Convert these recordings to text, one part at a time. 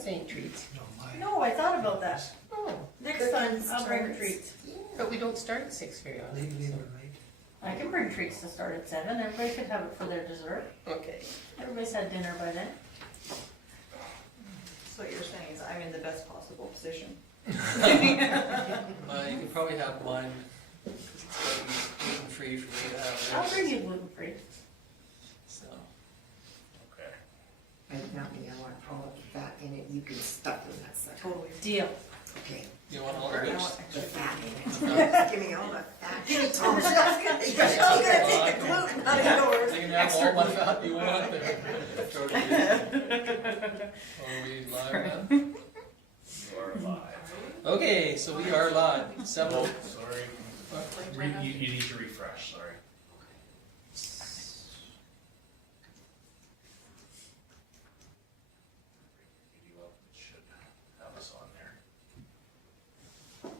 saying treats. No, mine. No, I thought about that. Oh, Next time, I'll bring treats. but we don't start at 6 very often. Leave so- it late. I can bring treats to start at 7. Everybody could have it for their dessert. Okay. Everybody's had dinner by then. So what you're saying is I'm in the best possible position. You can probably have mine, because it's gotta be gluten-free for me to have I'll yours. bring you gluten-free. So, Okay. And not me, I want all of the fat in it, you can stuff in that sucker. Totally. Deal. Okay. you want all of I yours? want The extra. fat in it. Give me all the fat. Give me Tom's. I'm gonna take the gluten out of yours. You can have all my fat you want there. Throw it in. Are we live now? You are live. Okay, so we are live, 7. Oh, sorry. You need to refresh, sorry. Video up, it should have us on there.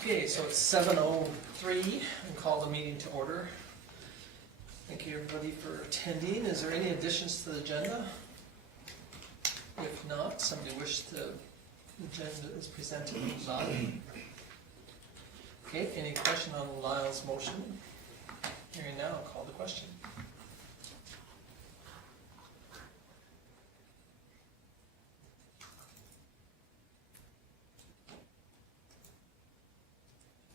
Okay, so it's 7:03, and call the meeting to order. Thank you everybody for attending. Is there any additions to the agenda? If not, somebody wish the agenda is presented live. Okay, any question on Lyle's motion? Hearing now, I'll call the question.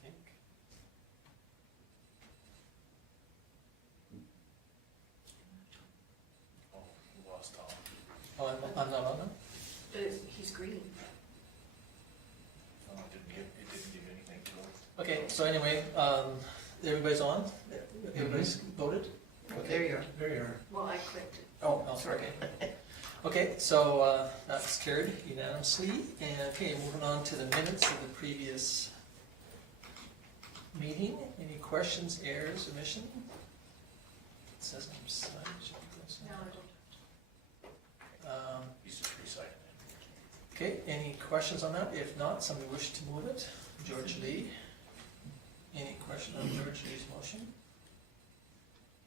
Think. Oh, we lost Tom. Oh, I'm not on them? He's green. Oh, it didn't give anything to him. Okay, so anyway, everybody's on? Everybody's voted? There you are. There you are. Well, I clicked it. Oh, sorry. Okay, so that's carried unanimously. And okay, moving on to the minutes of the previous meeting. Any questions, errors, omission? It says I'm signed. Should we go sign? He's just reciting Okay, any questions on that? If not, somebody wish to move it? George Lee. Any question on George Lee's motion?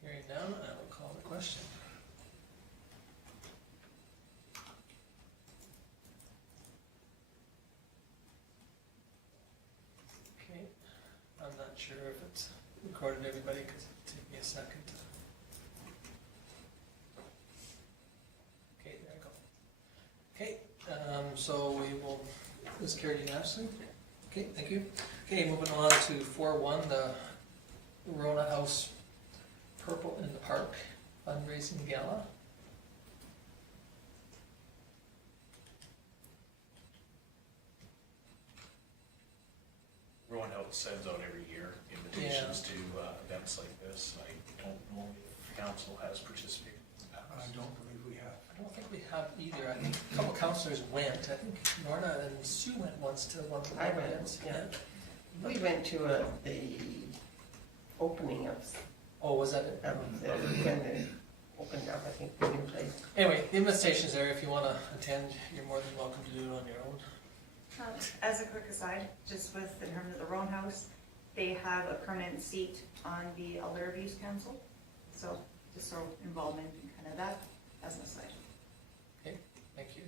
Hearing none, I will call the question. Okay, I'm not sure if it's recorded everybody, because it took me a second. Okay, there I go. Okay, so we will, this carried unanimously. Okay, thank you. Okay, moving on to 4.1, the Rona House Purple in the Park fundraising gala. Rowan Health sends out every year invitations to events like this. I don't know if council has participated in the I past. don't believe we have. I don't think we have either. I think a couple councillors went. I think Norna and Sue went once to one of the I went, events. yeah. We went to the opening of Oh, was that it? when they opened up, I think, the new place. Anyway, the invitation's there. If you want to attend, you're more than welcome to do it on your own. As a quick aside, just with, in terms of the Rowan House, they have a permanent seat on the Alberta Views Council. So just sort of involvement in kind of that as an aside. Thank you.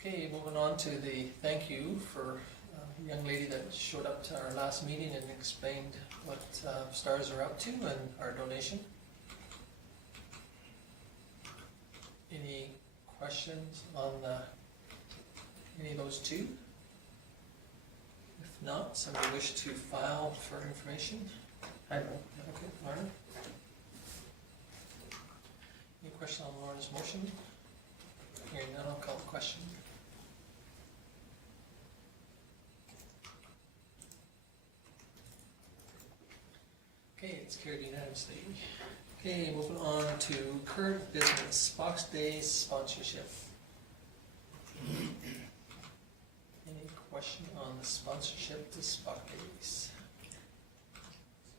Okay, moving on to the thank you for a young lady that showed up to our last meeting and explained what STARS are up to and our donation. Any questions on any of those two? If not, somebody wish to file for information? I don't know. Okay, Lorna? Any question on Lorna's motion? Hearing none, I'll call the question. Okay, it's carried unanimously. Okay, moving on to current business, Fox Day sponsorship. Any question on the sponsorship to Fox Days?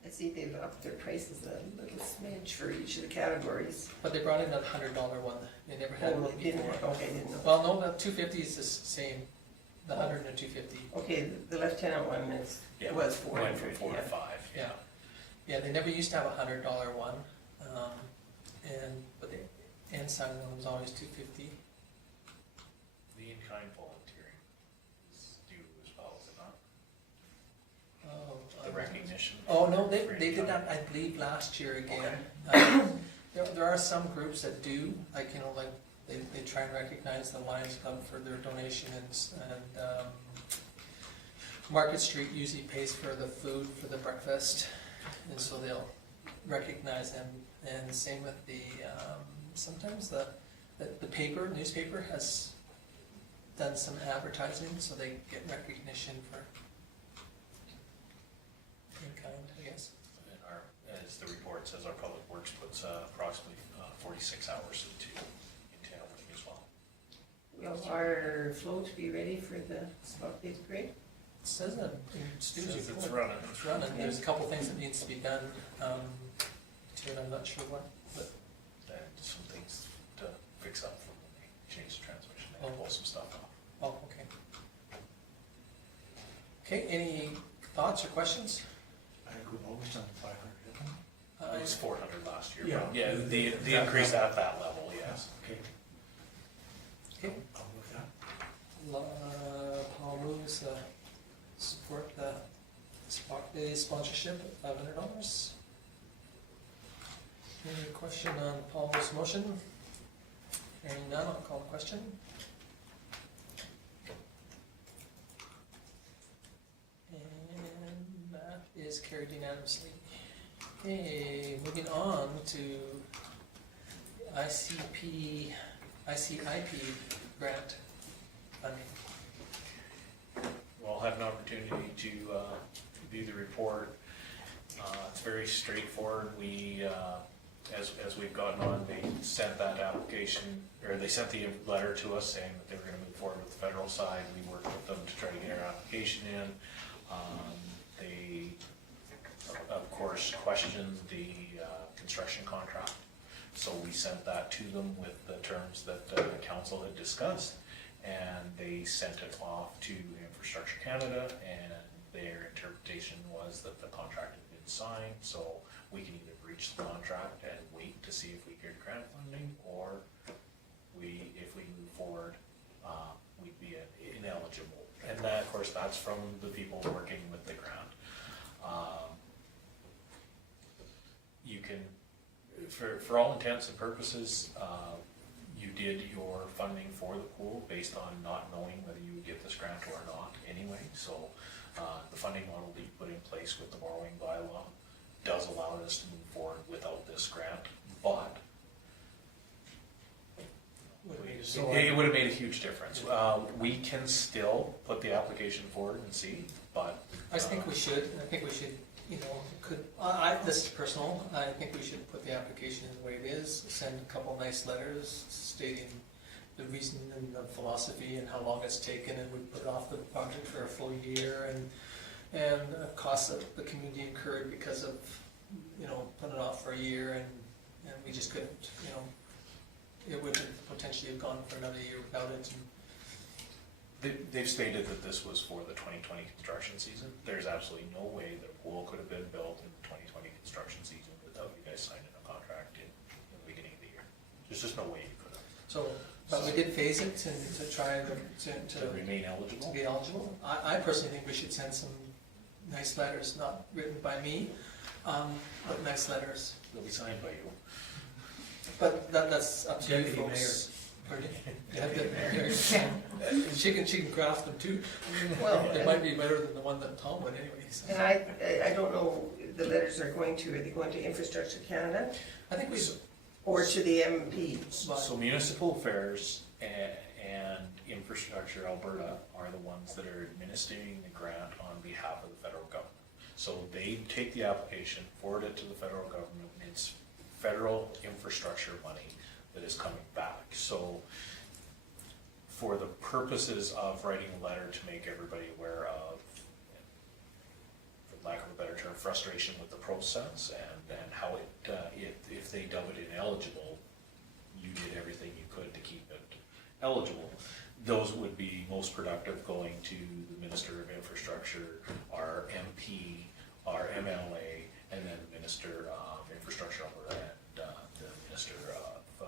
I see they've upped their prices a little smidge for each of the categories. But they brought in that $100 one. They never had Oh, one they didn't, before. okay, didn't know. Well, no, the 250 is the same. The 100 and the 250. Okay, the lieutenant one is, Yeah, was 400. went from 4 to 5. Yeah. Yeah, they never used to have a $100 one. inside of them was always $250. The in-kind volunteering is due as well, is it not? Oh, The recognition. Oh, no, they for did in-kind. that, I believe, last year again. Okay. There are some groups that do, like, you know, like, they try and recognize the Lions Club for their donation, and Market Street usually pays for the food for the breakfast, and so they'll recognize them. And same with the, sometimes the newspaper has done some advertising, so they get recognition for in kind, I guess. And as the report says, our Public Works puts approximately 46 hours into everything as well. Will our float be ready for the spot day parade? It says that in Stu's Says it's report. running. It's running. There's a couple things that needs to be done to it. I'm not sure what, but And some things to fix up from when they change the transmission. They Oh. pull some stuff off. oh, okay. Okay, any thoughts or questions? I think we've always done 500. It was 400 last year. Yeah. but Yeah, the increase at that level, yes. Okay, Okay. I'll move that. Paul moves support the Spot Day sponsorship at $500. Any question on Paul's motion? Hearing none, I'll call the question. And that is carried unanimously. Okay, moving on to ICIP grant funding. We'll have an opportunity to view the report. It's very straightforward. We, as we've gotten on, they sent that application, or they sent the letter to us saying that they were gonna move forward with the federal side. We worked with them to try to get our application in. They, of course, questioned the construction contract. So we sent that to them with the terms that the council had discussed, and they sent it off to Infrastructure Canada, and their interpretation was that the contract had been signed, so we can either breach the contract and wait to see if we get grant funding, or if we move forward, we'd be ineligible. And that, of course, that's from the people working with the grant. You can, for all intents and purposes, you did your funding for the pool based on not knowing whether you would get this grant or not anyway. So the funding model we put in place with the borrowing bylaw does allow us to move forward without this grant, but it would have made a huge difference. We can still put the application forward and see, but. I think we should, you know, this is personal, I think we should put the application in the way it is, send a couple nice letters stating the reason and the philosophy and how long it's taken, and we put off the project for a full year, and costs that the community incurred because of, you know, putting it off for a year, and we just couldn't, you know, it would potentially have gone for another year without it. They've stated that this was for the 2020 construction season. There's absolutely no way that a pool could have been built in the 2020 construction season without you guys signing a contract in the beginning of the year. There's just no way you could have. So, but we did phase it to try to Remain to eligible? be eligible. I personally think we should send some nice letters, not written by me, but nice letters. They'll be signed by you. But that's up to you Deputy folks. Pardon? Yeah, She can craft them too. Well, They might be better than the one that Tom would anyway. So. and I don't know, the letters are they going to Infrastructure Canada I think we, or to the MP? So municipal affairs and infrastructure Alberta are the ones that are administering the grant on behalf of the federal government. So they take the application, forward it to the federal government, and it's federal infrastructure money that is coming back. So for the purposes of writing a letter to make everybody aware of, for lack of a better term, frustration with the process and how if they dub it ineligible, you did everything you could to keep it eligible. Those would be most productive going to the Minister of Infrastructure, our MP, our MLA, and then the Minister of Infrastructure Alberta and the Minister of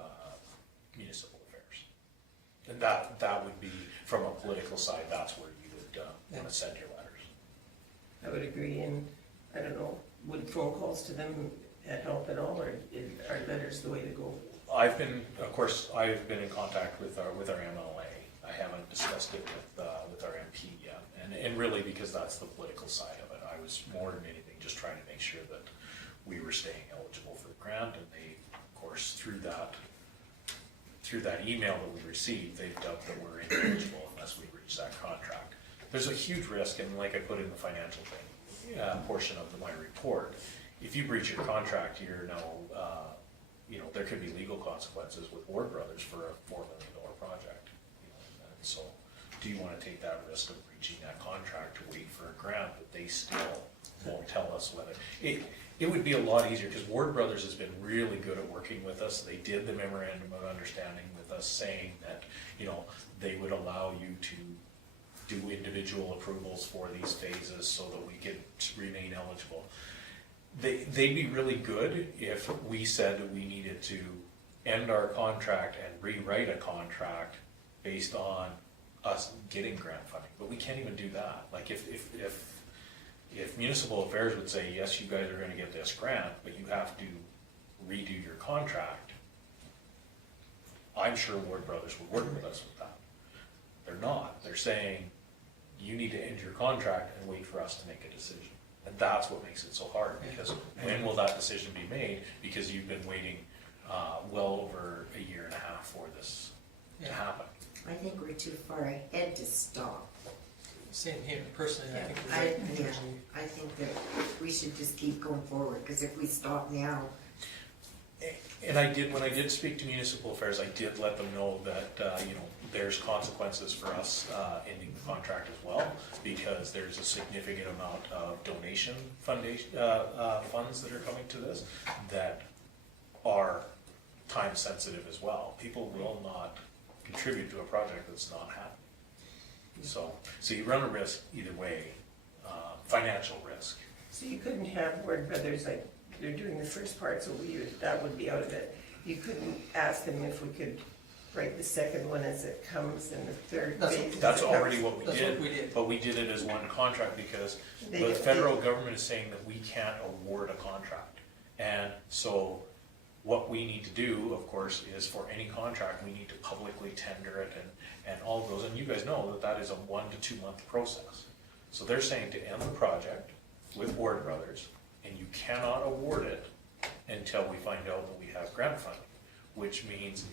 that would be, from a political side, that's where you would want to send your letters. I would agree, and I don't know, would phone calls to them help at all, or are letters the way to go? I've been in contact with our MLA. I haven't discussed it with our MP yet, and really because that's the political side of it. I was more than anything just trying to make sure that we were staying eligible for the grant, and they, of course, through that email that we received, they've dubbed that we're ineligible unless we reach that contract. There's a huge risk, and like I put in the financial thing, portion of my report, if you breach your contract, you're now, there could be legal consequences with Ward Brothers for a $4 million project. And so, do you want to take that risk of breaching that contract to wait for a grant that they still won't tell us whether? It would be a lot easier, because Ward Brothers has been really good at working with us. They did the memorandum of understanding with us, saying that, they would allow you to do individual approvals for these phases so that we could remain eligible. They'd be really good if we said that we needed to end our contract and rewrite a contract based on us getting grant funding, but we can't even do that. Like if municipal affairs would say, yes, you guys are gonna get this grant, but you have to redo your contract, I'm sure Ward Brothers would work with us with that. They're not. They're saying, you need to end your contract and wait for us to make a decision. And that's what makes it so hard, because when will that decision be made? Because you've been waiting well over a year and a half for this to happen. I think we're too far ahead to stop. Same here, personally, I think. I think that we should just keep going forward, because if we stop now, And when I did speak to municipal affairs, I did let them know that, there's consequences for us ending the contract as well, because there's a significant amount of donation funds that are coming to this that are time sensitive as well. People will not contribute to a project that's not happening. So you run a risk either way, financial risk. So you couldn't have Ward Brothers, like, they're doing the first part, so that would be out of it. You couldn't ask them if we could write the second one as it comes and the third phase. That's already what we That's did, what we did. but we did it as one contract because They- the federal government is saying that we can't award a contract. And so what we need to do, of course, is for any contract, we need to publicly tender it and all of those. And you guys know that is a 1 to 2 month process. So they're saying to end the project with Ward Brothers, and you cannot award it until we find out that we have grant funding, which means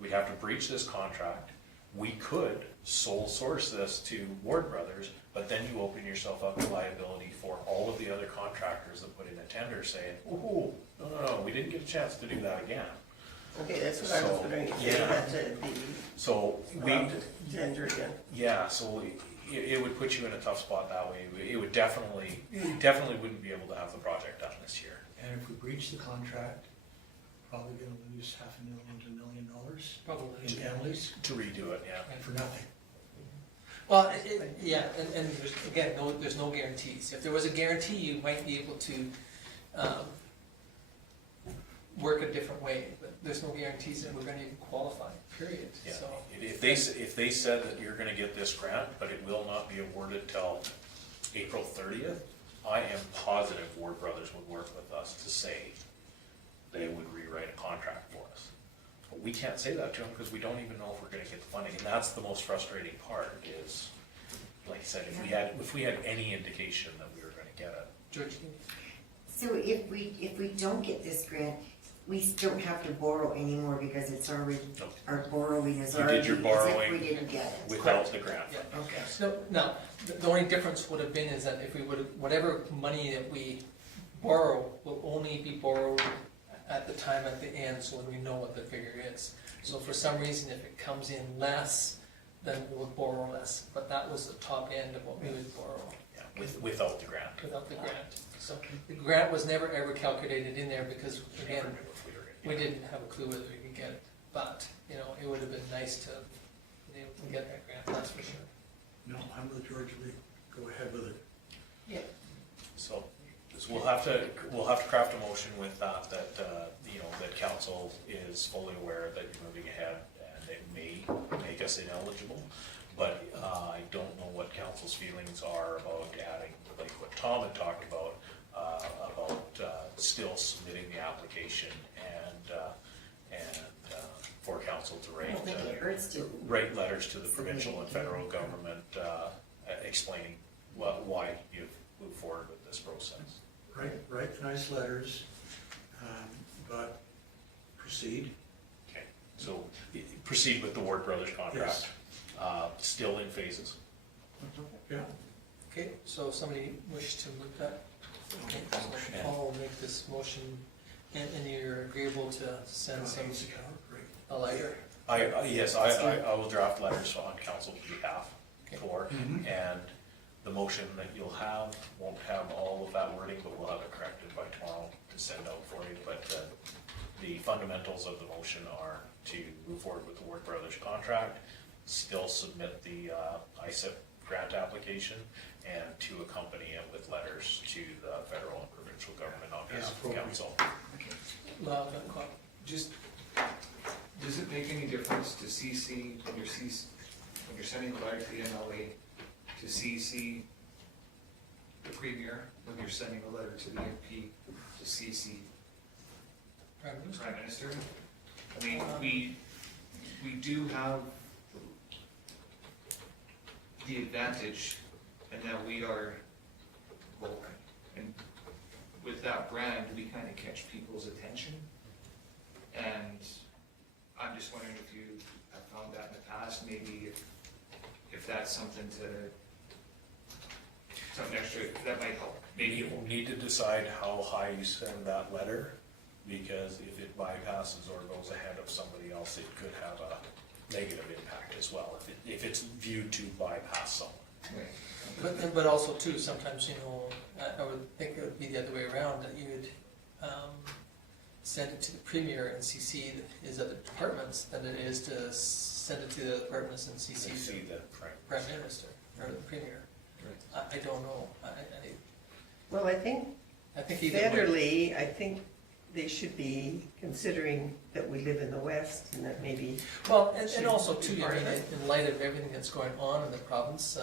we'd have to breach this contract. We could sole source this to Ward Brothers, but then you open yourself up to liability for all of the other contractors that put in a tender saying, ooh, no, we didn't get a chance to do that again. Okay, that's what I was wondering, if they had to be So allowed to tender again. yeah, so it would put you in a tough spot that way. It would definitely wouldn't be able to have the project done this year. And if we breach the contract, probably gonna lose $500,000 to $1 million Probably. in penalties To redo it, yeah. for nothing. Well, yeah, and there's, again, there's no guarantees. If there was a guarantee, you might be able to work a different way, but there's no guarantees that we're gonna even qualify, period, Yeah. so. If they said that you're gonna get this grant, but it will not be awarded till April 30th, I am positive Ward Brothers would work with us to say they would rewrite a contract for us. But we can't say that to them because we don't even know if we're gonna get the funding, and that's the most frustrating part is, like I said, if we had any indication that we were gonna get it. George, so if we don't get this grant, we don't have to borrow anymore because it's already, No. our borrowing is You already, did your as borrowing if we didn't get it. without the grant. Yeah. Okay. So, now, the only difference would have been is that if we would, whatever money that we borrow will only be borrowed at the time at the end, so when we know what the figure is. So for some reason, if it comes in less, then we'll borrow less, but that was the top end of what we would borrow Yeah, without the grant. without the grant. So the grant was never ever calculated in there because, again, Never knew if we were gonna we get it. didn't have a clue whether we could get it. But, it would have been nice to be able to get that grant, that's for sure. No, I'm with George, we go ahead with it. Yeah. So we'll have to craft a motion with that that council is fully aware that you're moving ahead, and it may make make us ineligible. But I don't know what council's feelings are about adding, like what Tom had talked about still submitting the application and for council to I don't think it hurts to. write letters to the provincial and federal government explaining why you've moved forward with this process. Write nice letters, but proceed. Okay, so proceed with the Ward Brothers contract, still in phases. Yeah. Okay, so somebody wish to move that? Okay, so Yeah. I'll make this motion, and you're agreeable to send some, Great. a letter? Yes, I will draft letters on council's behalf Okay. for, and the motion that you'll have won't have all of that wording, but we'll have it corrected by tomorrow to send out for you. But the fundamentals of the motion are to move forward with the Ward Brothers contract, still submit the ICIP grant application, and to accompany it with letters to the federal and provincial government on behalf of council. Loud and quiet. Just, does it make any difference to CC, when you're sending a letter to the MLA, to CC the premier, when you're sending a letter to the MP, to CC Prime Minister? Prime Minister? I mean, we do have the advantage, and that we are Vulcan. And with that brand, we kind of catch people's attention. And I'm just wondering if you have found that in the past, maybe if that's something extra, that might help. Maybe it You won't. need to decide how high you send that letter, because if it bypasses or goes ahead of somebody else, it could have a negative impact as well, if it's viewed to bypass someone. Right. But also too, sometimes, you know, I would think it would be the other way around, that you would send it to the premier and CC his other departments than it is to send it to the departments and CC You see the the prime minister or the premier. I don't know. Well, I think I think either way. federally, I think they should be considering that we live in the West and that maybe, Well, and should also be too, I part mean, of it. in light of everything that's going on in the province,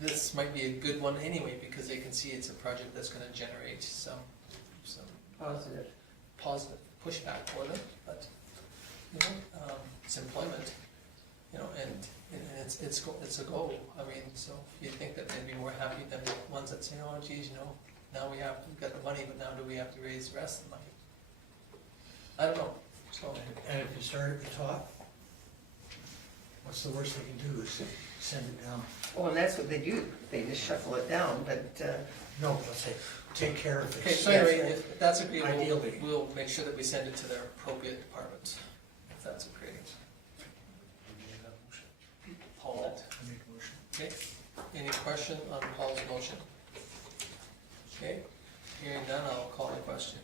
this might be a good one anyway, because they can see it's a project that's gonna generate some positive. positive pushback for them, but, you know, it's employment, you know, and it's a goal. I mean, so you think that they'd be more happy than the ones that say, oh geez, you know, now we've got the money, but now do we have to raise the rest of the money? I don't know, so. And if you start at the top, what's the worst they can do is send it down. Well, and that's what they do, they just shuffle it down, but, No, let's say, take care of Okay, it. so anyway, if that's agreeable, Ideally. we'll make sure that we send it to their appropriate departments, if that's agreeable. Paul, I make a motion. okay, any question on Paul's motion? Okay, hearing none, I'll call the question.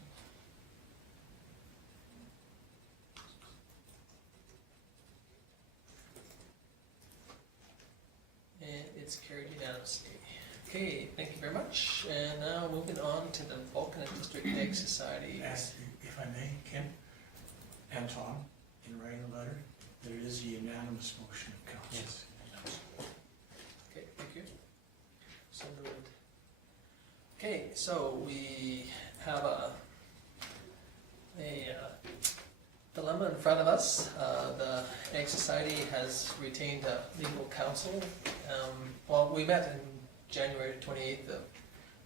And it's carried unanimously. Okay, thank you very much, and now moving on to the Vulcan and District Egg Society. And if I may, Ken and Tom, in writing a letter, that it is a unanimous motion of council. Yes. Okay, thank you. So moved. Okay, so we have a dilemma in front of us. The Egg Society has retained a legal counsel. Well, we met in January 28th of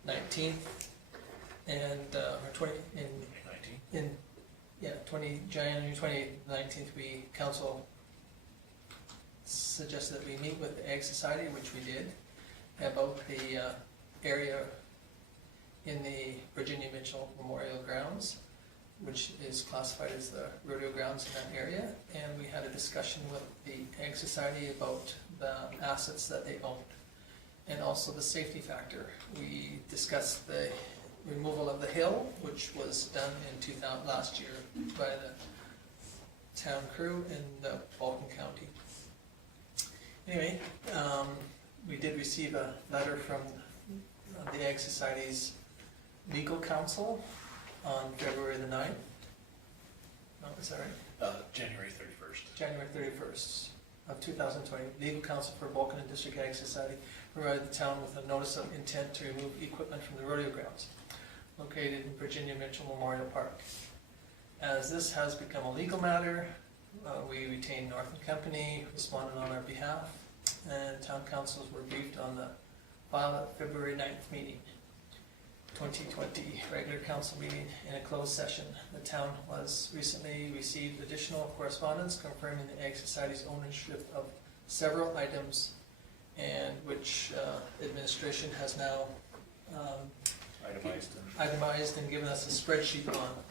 19th, and, or 19. January 28th, 19th, council suggested that we meet with the Egg Society, which we did, about the area in the Virginia Mitchell Memorial Grounds, which is classified as the rodeo grounds in that area, and we had a discussion with the Egg Society about the assets that they owned, and also the safety factor. We discussed the removal of the hill, which was done in last year by the town crew in Vulcan County. Anyway, we did receive a letter from the Egg Society's legal counsel on February the 9th. Oh, is that right? January 31st. January 31st. of 2020, legal counsel for Vulcan and District Ag Society provided the town with a notice of intent to remove equipment from the rodeo grounds located in Virginia Mitchell Memorial Park. As this has become a legal matter, we retained Northern Company, responded on our behalf, and town councils were briefed on the file at February 9th meeting, 2020, regular council meeting in a closed session. The town was recently received additional correspondence confirming the Ag Society's ownership of several items, and which administration has now itemized and given us a spreadsheet on.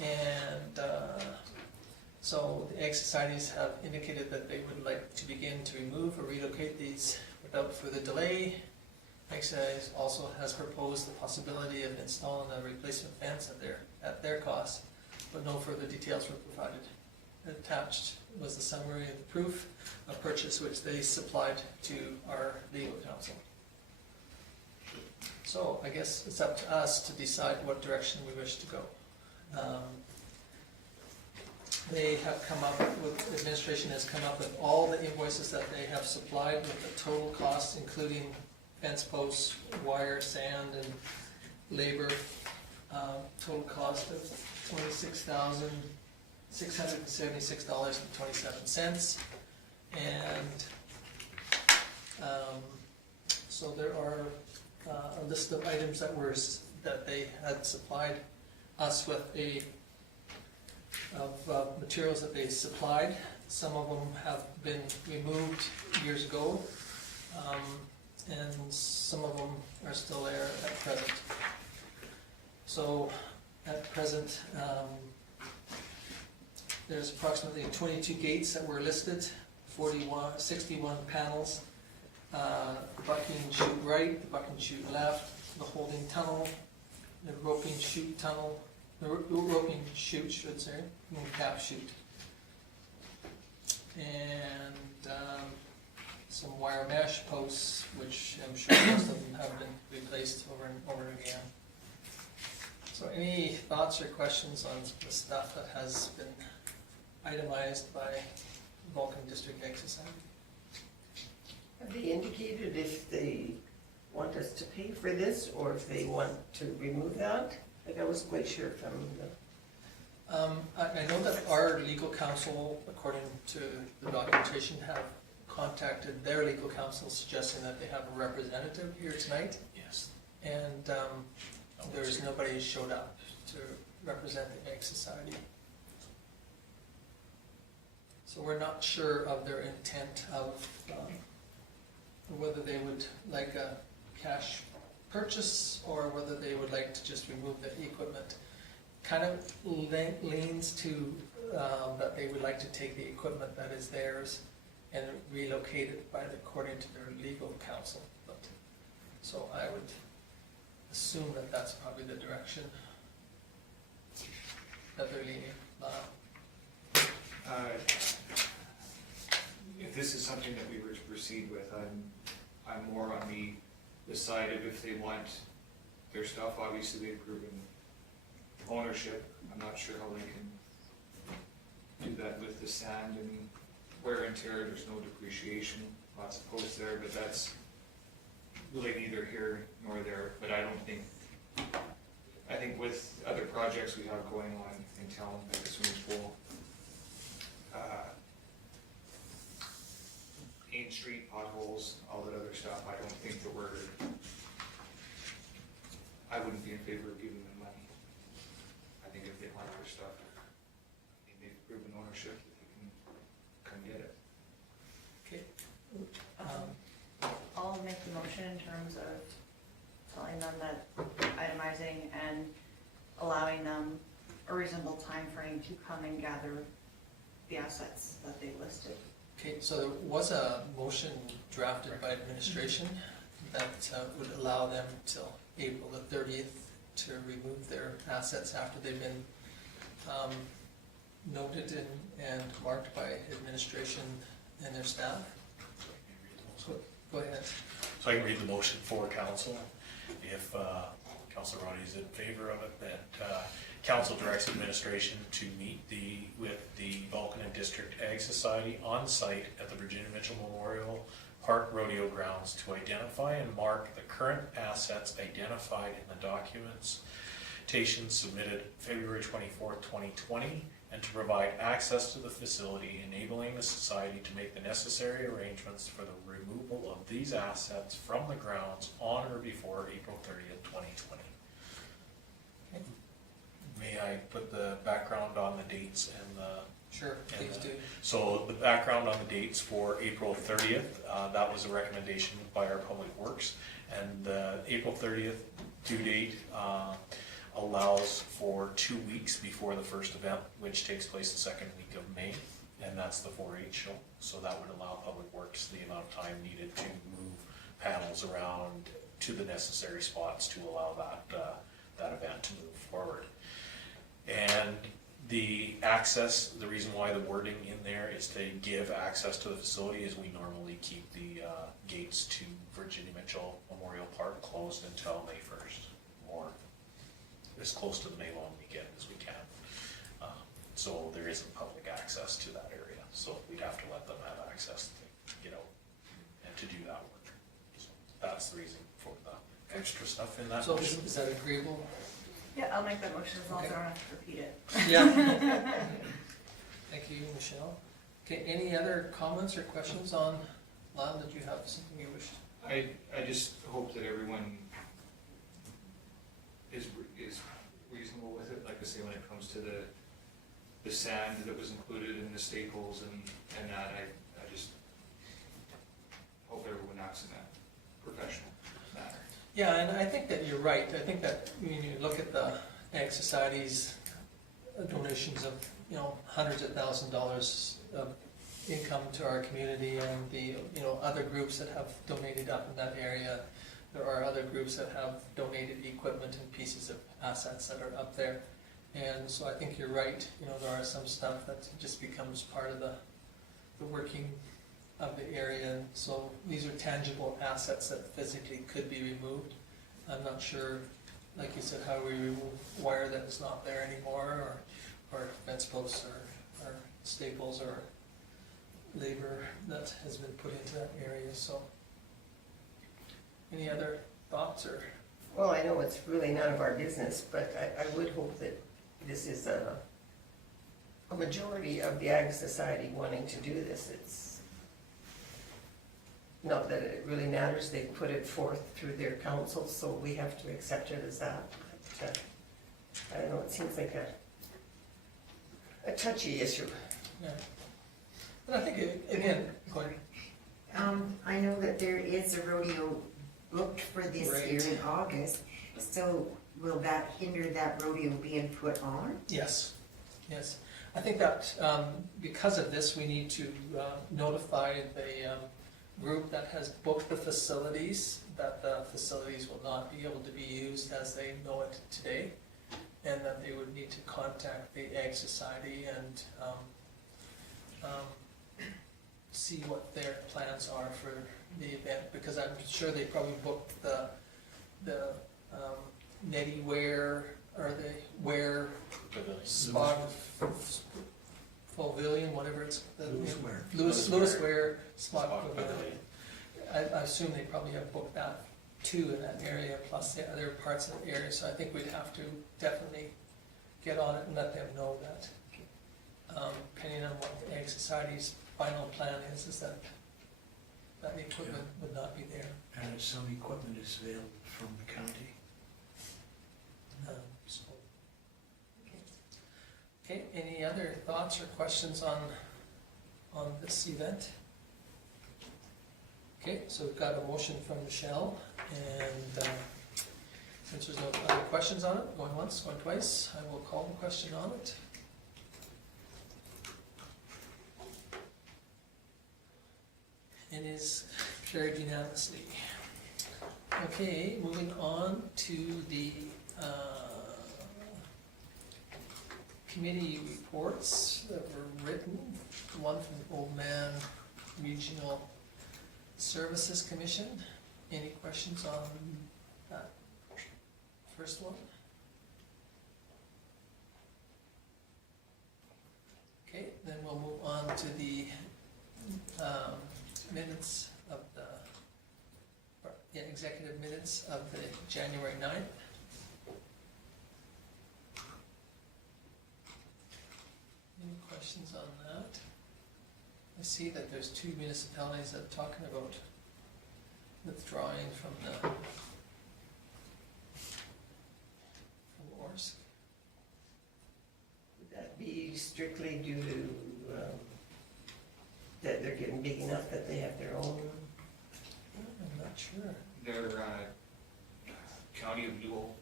And so the Ag Societies have indicated that they would like to begin to remove or relocate these without further delay. Ag Societies also has proposed the possibility of installing a replacement fence at their cost, but no further details were provided. Attached was the summary of the proof of purchase which they supplied to our legal counsel. So I guess it's up to us to decide what direction we wish to go. They have come up with, the administration has come up with all the invoices that they have supplied with the total cost, including fence posts, wire, sand, and labor. Total cost of $26,676.27. And so there are a list of items that they had supplied us with of materials that they supplied. Some of them have been removed years ago, and some of them are still there at present. So at present, there's approximately 22 gates that were listed, 61 panels, the bucking chute right, the bucking chute left, the holding tunnel, the roping chute tunnel, the roping chute, should say, and cap chute. And some wire mesh posts, which I'm sure most of them have been replaced over and over again. So any thoughts or questions on the stuff that has been itemized by Vulcan District Ag Society? Have they indicated if they want us to pay for this, or if they want to remove that? Like, I wasn't quite sure from the... I know that our legal counsel, according to the documentation, have contacted their legal counsel suggesting that they have a representative here tonight. Yes. And there's nobody who showed up to represent the Ag Society. So we're not sure of their intent of whether they would like a cash purchase or whether they would like to just remove the equipment. Kind of leans to that they would like to take the equipment that is theirs and relocate it according to their legal counsel. But so I would assume that that's probably the direction that they're leaning. If this is something that we were to proceed with, I'm more on the side of if they want their stuff. Obviously, they've proven ownership. I'm not sure how they can do that with the sand and wear and tear. There's no depreciation, lots of posts there, but that's really neither here nor there. But I think with other projects we have going on in town, like the swimming pool, Main Street potholes, all that other stuff, I don't think that I wouldn't be in favor of giving them money. I think if they want their stuff, they've proven ownership, that they can come get it. Okay. I'll make the motion in terms of telling them that itemizing and allowing them a reasonable time frame to come and gather the assets that they listed. Okay, so there was a motion drafted by administration that would allow them till April the 30th to remove their assets after they've been noted and marked by administration and their staff. So, go ahead. So I can read the motion for council. If Councillor Roddy is in favor of it, that council directs administration to meet with the Vulcan and District Ag Society on site at the Virginia Mitchell Memorial Park Rodeo Grounds to identify and mark the current assets identified in the documentation submitted February 24th, 2020, and to provide access to the facility, enabling the society to make the necessary arrangements for the removal of these assets from the grounds on or before April 30th, 2020. May I put the background on the dates and the... Sure, please do. So the background on the dates for April 30th, that was a recommendation by our Public Works, and the April 30th due date allows for 2 weeks before the first event, which takes place the second week of May, and that's the 4-H show. So that would allow Public Works the amount of time needed to move panels around to the necessary spots to allow that event to move forward. And the access, the reason why the wording in there is to give access to the facility is we normally keep the gates to Virginia Mitchell Memorial Park closed until May 1st, or as close to the May long weekend as we can. So there isn't public access to that area, so we'd have to let them have access to get out and to do that work. So that's the reason for the extra stuff in that So motion. is that agreeable? Yeah, I'll make that motion as long as I Okay. don't have to repeat it. Yeah. Thank you, Michelle. Okay, any other comments or questions on land? Did you have something you wished? I just hope that everyone is reasonable with it, like I say, when it comes to the sand that was included in the staples and that, I just hope everyone acts in that professional manner. Yeah, and I think that you're right. I think that when you look at the Ag Society's donations of, hundreds of $1,000s of income to our community, and the, other groups that have donated up in that area, there are other groups that have donated equipment and pieces of assets that are up there. And so I think you're right, there are some stuff that just becomes part of the working of the area. So these are tangible assets that physically could be removed. I'm not sure, like you said, how we remove wire that is not there anymore, or fence posts, or staples, or labor that has been put into that area. So any other thoughts or? Well, I know it's really none of our business, but I would hope that this is a majority of the Ag Society wanting to do this. It's not that it really matters, they put it forth through their council, so we have to accept it as that. But, I don't know, it seems like a touchy issue. Yeah. But I think, again, go ahead. I know that there is a rodeo booked for this Right. year in August, so will that hinder that rodeo being put on? Yes, yes. I think that because of this, we need to notify the group that has booked the facilities that the facilities will not be able to be used as they know it today, and that they would need to contact the Ag Society and see what their plans are for the event, because I'm sure they probably booked the netty wear, or the wear spot, pavilion, whatever it's. Lewis Ware spot pavilion. I assume they probably have booked that too in that area, plus the other parts of the area, so I think we'd have to definitely get on it and let them know that. Depending on what the Ag Society's final plan is that the equipment would not be there. And some equipment is available from the county. So. Okay, any other thoughts or questions on this event? Okay, so we've got a motion from Michelle, and since there's no other questions on it, going once, going twice, I will call the question on it. It is carried unanimously. Okay, moving on to the committee reports that were written. One from Oldman Regional Services Commission. Any questions on that first one? Okay, then we'll move on to the minutes of the, executive minutes of the January 9th. Any questions on that? I see that there's 2 municipalities that are talking about withdrawing from Orsk. Would that be strictly due to, that they're getting big enough that they have their own? I'm not sure. They're, County of Newell,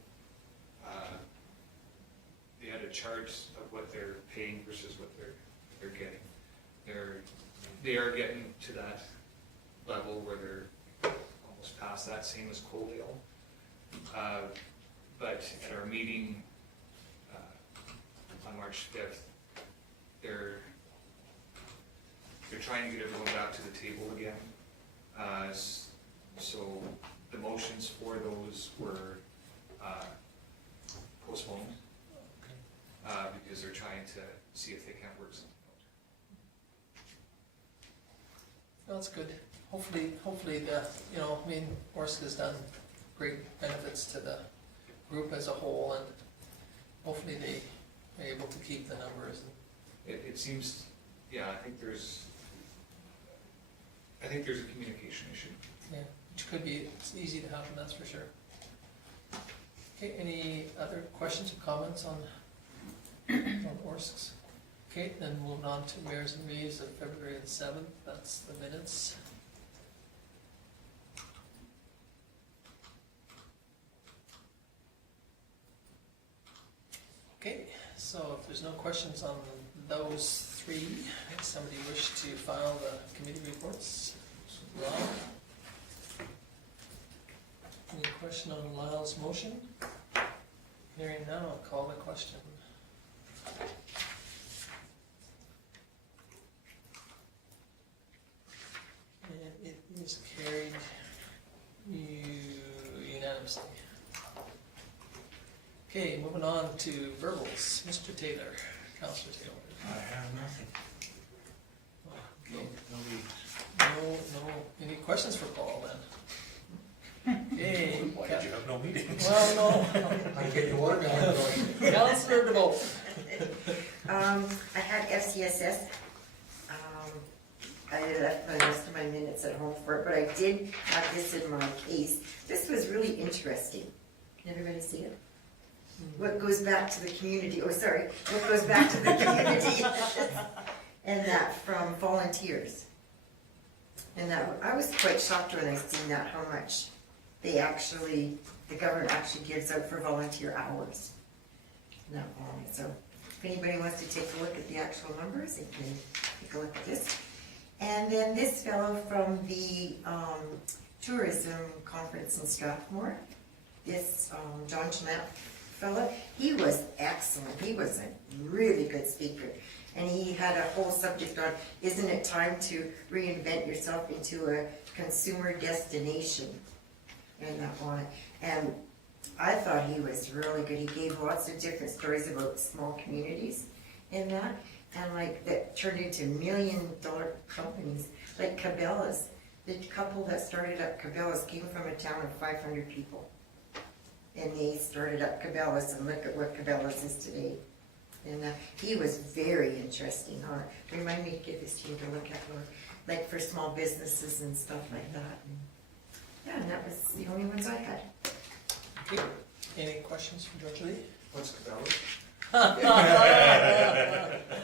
they had a chart of what they're paying versus what they're getting. They are getting to that level where they're almost past that, same as Coaldale. But at our meeting, on March 5th, they're trying to get everyone back to the table again. So the motions for those were postponed, because they're trying to see if they can't work something out. Well, that's good. Hopefully Orsk has done great benefits to the group as a whole, and hopefully they are able to keep the numbers. It seems, yeah, I think there's a communication issue. Yeah, which could be, it's easy to happen, that's for sure. Okay, any other questions or comments on Orsk's? Okay, then moving on to Mayors and Reeves of February 7th, that's the minutes. Okay, so if there's no questions on those 3, does somebody wish to file the committee reports? Rob? Any question on Lyle's motion? Hearing none, I'll call the question. And it is carried unanimously. Okay, moving on to verbals. Mr. Taylor, Councillor Taylor. I have nothing. Okay. No, No, any questions for Paul then? Okay. Why did you have no meetings? Well, no. I get the water down going. Councillor DeBolt. I had FCSS. I left the rest of my minutes at home for it, but I did have this in my case. This was really interesting. Can everybody see it? What goes back to the community, what goes back to the community? And that from volunteers. And that, I was quite shocked when I seen that, how much the government actually gives out for volunteer hours. No, so if anybody wants to take a look at the actual numbers, they can take a look at this. And then this fellow from the tourism conference in Strathmore, this John Schmapp fella, he was excellent. He was a really good speaker. And he had a whole subject on, isn't it time to reinvent yourself into a consumer destination? And that one. And I thought he was really good. He gave lots of different stories about small communities in that. And like that turned into $1 million companies, like Cabela's. The couple that started up Cabela's came from a town of 500 people. And they started up Cabela's, and look at what Cabela's is today. And he was very interesting. Remind me to give this to you to look at, like for small businesses and stuff like that. And that was the only ones I had. Okay, any questions from George Lee? What's Cabela's?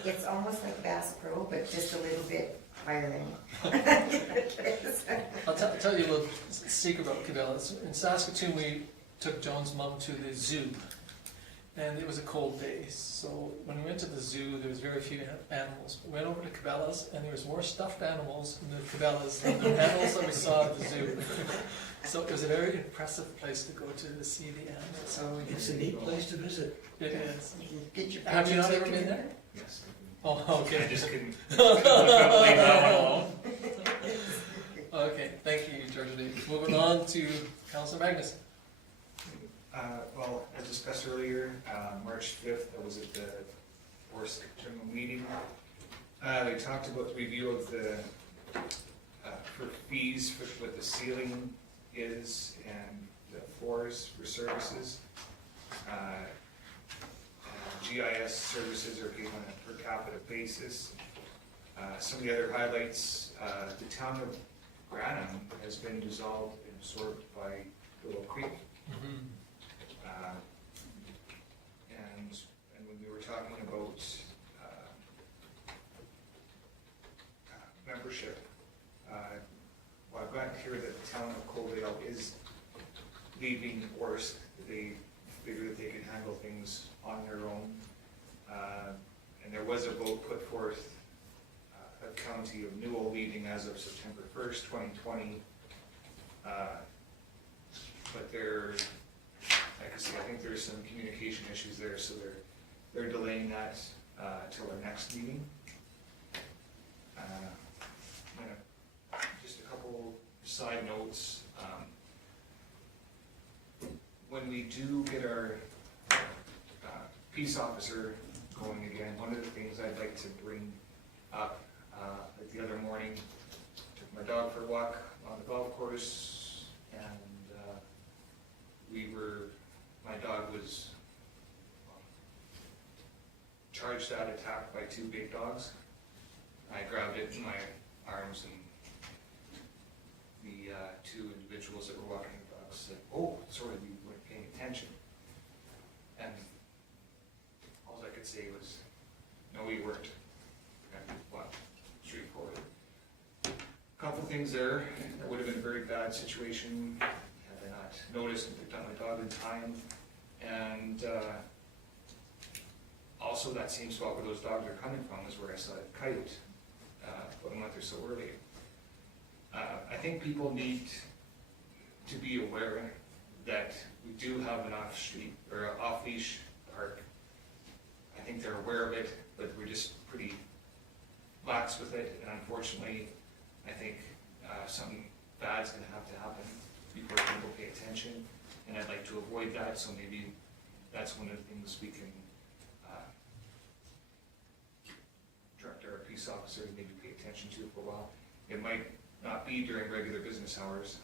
It's almost like Bass Pro, but just a little bit higher end. I'll tell you a little secret about Cabela's. In Saskatoon, we took John's mom to the zoo, and it was a cold day. So when we went to the zoo, there was very few animals. We went over to Cabela's, and there was more stuffed animals in the Cabela's than the animals that we saw at the zoo. So it was a very impressive place to go to see the animals. So It's a neat place to visit. it is. Get your Have you not picture ever taken been there? Yes. Oh, I okay. just couldn't leave that one alone. Okay, thank you, George Lee. Moving on to Councillor Magnuson. Well, as discussed earlier, March 5th, I was at the Orsk General Meeting. They talked about the review of the, for fees for what the ceiling is and the floors for services. GIS services are paid on a per capita basis. Some of the other highlights, the town of Granham has been dissolved and absorbed by Willow Creek. And when we were talking about membership, well, I've got here that the town of Coaldale is leaving Orsk. They figure that they can handle things on their own. And there was a vote put forth of County of Newell leaving as of September 1st, 2020. But they're, like I say, I think there's some communication issues there, so they're delaying that till our next meeting. Just a couple side notes. When we do get our peace officer going again, one of the things I'd like to bring up, like the other morning, took my dog for a walk on the golf course, and my dog was charged at, attacked by two big dogs. I grabbed it in my arms, and the two individuals that were walking the dogs said, "Oh, sorry, we weren't paying attention." And all I could say was, "No, we weren't." And, well, straightforward. Couple things there. That would have been a very bad situation had I not noticed and picked up my dog in time. And also that same spot where those dogs are coming from is where I saw a coyote about a month or so earlier. I think people need to be aware that we do have an off-street or off-leash park. I think they're aware of it, but we're just pretty lax with it, and unfortunately, I think something bad's going to have to happen before people pay attention, and I'd like to avoid that, so maybe that's one of the things we can direct our peace officer to maybe pay attention to for a while. It might not be during regular business hours,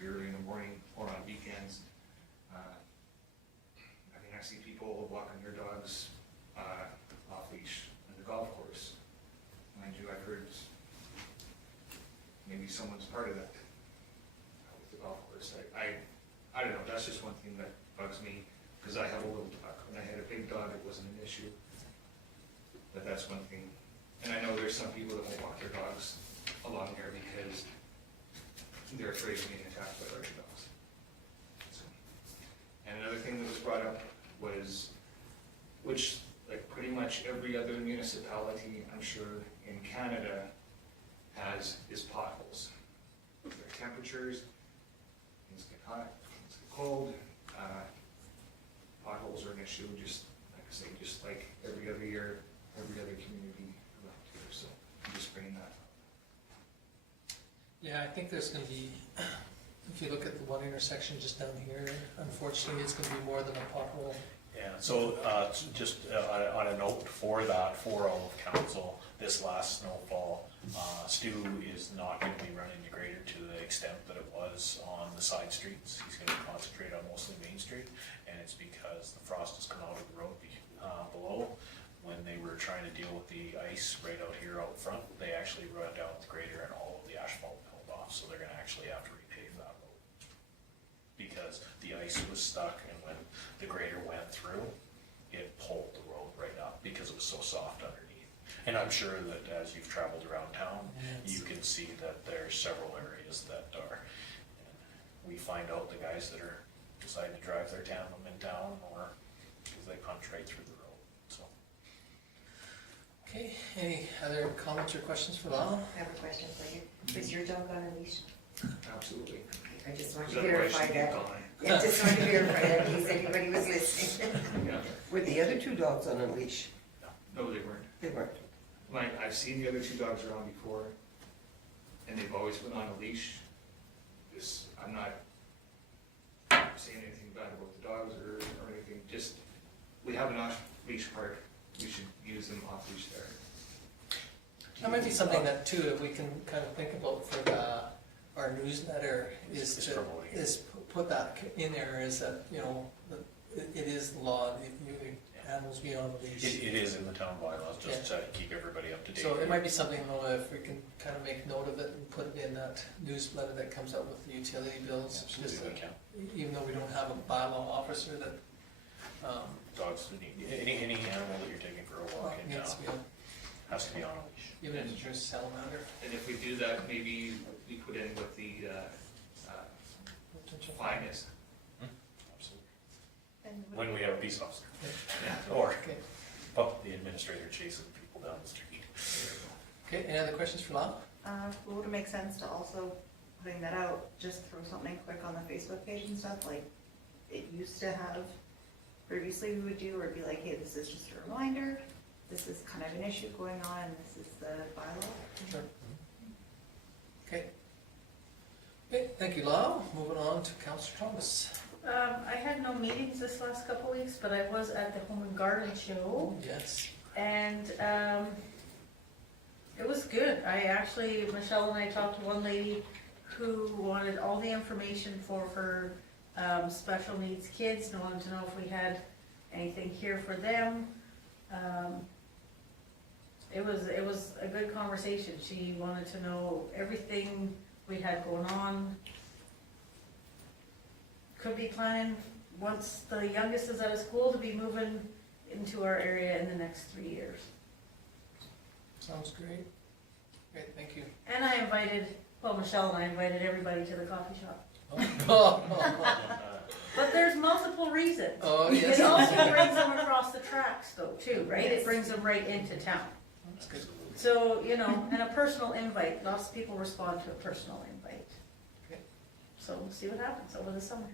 maybe early in the morning or on weekends. I mean, I see people walking their dogs off leash on the golf course. Mind you, I've heard maybe someone's part of that with the golf course. I don't know, that's just one thing that bugs me, because I have a little dog. When I had a big dog, it wasn't an issue. But that's one thing. And I know there's some people that won't walk their dogs along there because they're afraid of being attacked by larger dogs. So. And another thing that was brought up was, which like pretty much every other municipality, I'm sure, in Canada has, is potholes. Their temperatures, things get hot, things get cold. Potholes are an issue, just like I say, just like every other year, every other community around here. So I'm just bringing that up. Yeah, I think there's gonna be, if you look at the one intersection just down here, unfortunately, it's gonna be more than a pothole. Yeah, so just on a note for that, for all of council, this last snowfall, Stu is not going to be running the grader to the extent that it was on the side streets. He's going to concentrate on mostly Main Street, and it's because the frost has come out of the road below. When they were trying to deal with the ice right out here out front, they actually ran down with the grader and all of the asphalt peeled off, so they're going to actually have to repave that road. Because the ice was stuck, and when the grader went through, it pulled the road right up because it was so soft underneath. And I'm sure that as you've traveled around town, you can see that there's several areas that are, we find out the guys that are deciding to drive their tandem in town, or because they punch right through the road, so. Okay, any other comments or questions for Lyle? I have a question for you. Is your dog on a leash? Absolutely. I just want to Because otherwise verify she'd be that. gone. Yeah, just want to verify that in case anybody was listening. Yeah. Were the other two dogs on a leash? No, they weren't. They weren't. Like, I've seen the other two dogs around before, and they've always been on a leash. I'm not saying anything bad about the dogs or anything, just, we have an off-leash park, we should use them off-leash there. That might be something that too, that we can kind of think about for our newsletter is Is to, promoting it. is put that in there, is that, you know, that it is the law, animals be on a leash. It is in the town bylaws, just to keep everybody up to date. So it might be something though, if we can kind of make note of it and put it in that newsletter that comes out with the utility bills. Just Absolutely, we can. even though we don't have a bylaw officer that, Dogs, any animal that you're taking for a walk in town needs to be on, has to be on a leash. even if it's just salamander. And if we do that, maybe we put in what the potential. fine is. Absolutely. And When we have a peace officer, Yeah. or Okay, the administrator chasing people down the street. okay, any other questions for Lana? Would it make sense to also, putting that out, just throw something quick on the Facebook page and stuff, like it used to have, previously we would do, or be like, hey, this is just a reminder, this is kind of an issue going on, and this is the bylaw. Sure. Okay. Okay, thank you, Lau. Moving on to Councillor Thomas. I had no meetings this last couple weeks, but I was at the Home and Garden Show, Yes. and it was good. Michelle and I talked to one lady who wanted all the information for her special needs kids, and wanted to know if we had anything here for them. It was a good conversation. She wanted to know everything we had going on. Could be planning, once the youngest is out of school, to be moving into our area in the next 3 years. Sounds great. Great, thank you. And Michelle and I invited everybody to the coffee shop. Oh, But there's multiple reasons. oh, yes. It also brings them across the tracks though, too, right? It brings them right into town. That's good. So, and a personal invite, lots of people respond to a personal invite. Okay. So we'll see what happens over the summer.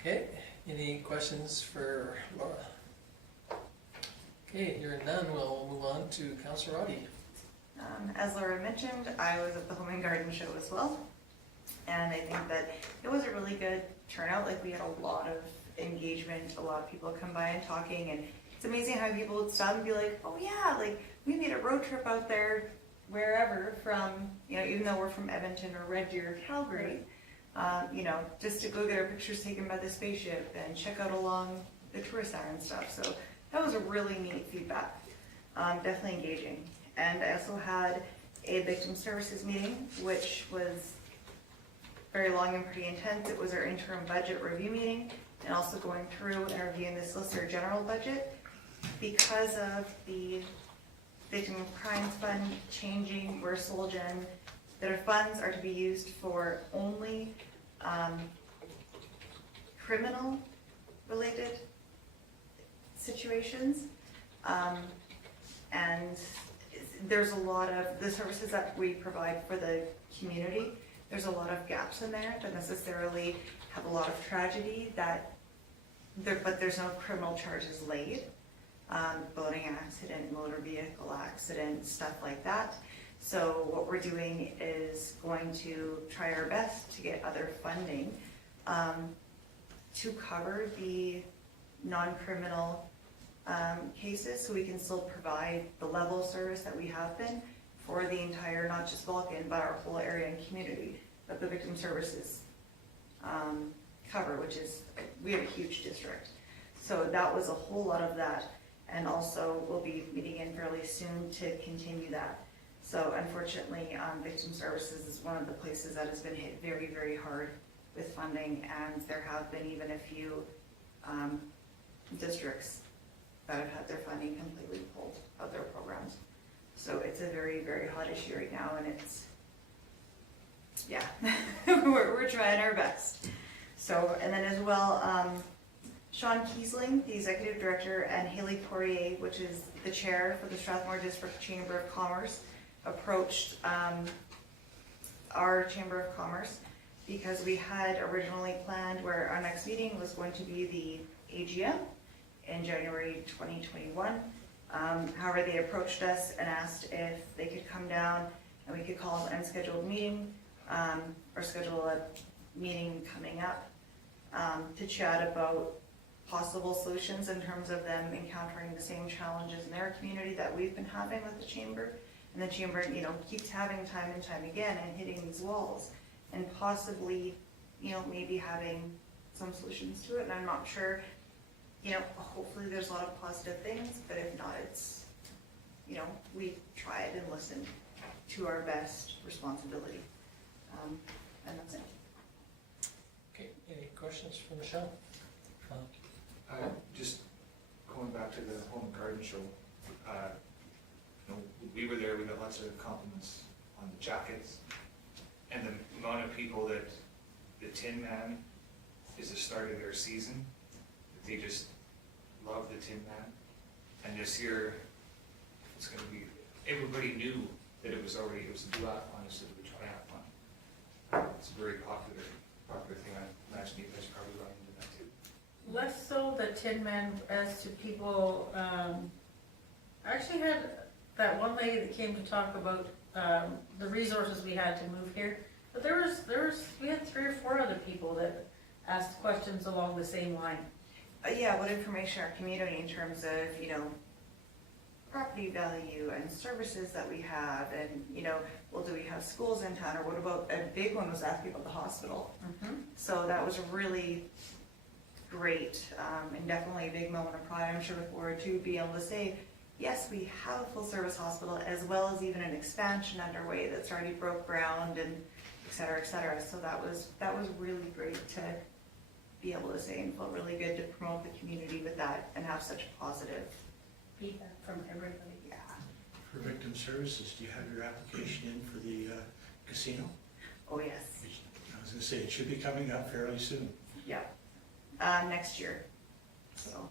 Okay, any questions for Laura? Okay, hearing none, we'll move on to Councillor Roddy. As Laura mentioned, I was at the Home and Garden Show as well, and I think that it was a really good turnout. Like, we had a lot of engagement, a lot of people come by and talking, and it's amazing how people would stop and be like, oh yeah, like, we made a road trip out there wherever from, even though we're from Edmonton or Red Deer, Calgary, just to go get our pictures taken by the spaceship and check out along the tourist center and stuff. So that was a really neat feedback, definitely engaging. And I also had a victim services meeting, which was very long and pretty intense. It was our interim budget review meeting, and also going through and reviewing the Solicitor General budget. Because of the Victim Crimes Fund changing, where SolGen, their funds are to be used for only criminal-related situations. And there's a lot of, the services that we provide for the community, there's a lot of gaps in there that necessarily have a lot of tragedy but there's no criminal charges laid. Boating accident, motor vehicle accident, stuff like that. So what we're doing is going to try our best to get other funding to cover the non-criminal cases, so we can still provide the level of service that we have been for the entire, not just Vulcan, but our whole area and community that the victim services cover, which is, we have a huge district. So that was a whole lot of that, and also we'll be meeting in fairly soon to continue that. So unfortunately, victim services is one of the places that has been hit very, very hard with funding, and there have been even a few districts that have had their funding completely pulled out their programs. So it's a very, very hot issue right now, and it's, yeah, we're trying our best. So, and then as well, Sean Kiesling, the Executive Director, and Haley Poirier, which is the Chair for the Strathmore District Chamber of Commerce, approached our Chamber of Commerce because we had originally planned where our next meeting was going to be the AGM in January 2021. However, they approached us and asked if they could come down and we could call an unscheduled meeting or schedule a meeting coming up to chat about possible solutions in terms of them encountering the same challenges in their community that we've been having with the chamber. And the chamber, you know, keeps having time and time again and hitting these walls, and possibly, you know, maybe having some solutions to it. And I'm not sure, you know, hopefully there's a lot of positive things, but if not, it's, you know, we tried and listened to our best responsibility. And that's it. Okay, any questions for Michelle? Just going back to the home and garden show, you know, we were there, we got lots of compliments on the jackets, and the amount of people that the Tin Man is the start of their season, that they just love the Tin Man. And this year, it's gonna be, everybody knew that it was a duathlon instead of a triathlon. It's a very popular thing. I imagine you guys probably run into that too. Less so the Tin Man as to people, I actually had that one lady that came to talk about, the resources we had to move here. But we had 3 or 4 other people that asked questions along the same line. Yeah, what information our community in terms of, you know, property value and services that we have, and, you know, well, do we have schools in town, or what about, a big one was asking about the hospital. So that was really great, and definitely a big moment of pride. I'm sure look forward to be able to say, yes, we have a full service hospital, as well as even an expansion underway that's already broke ground, and et cetera, et cetera. So that was really great to be able to say, and felt really good to promote the community with that and have such positive Feedback from everybody. yeah. For victim services, do you have your application in for the casino? Oh, yes. I was gonna say, it should be coming up fairly soon. Yeah. Next year. So.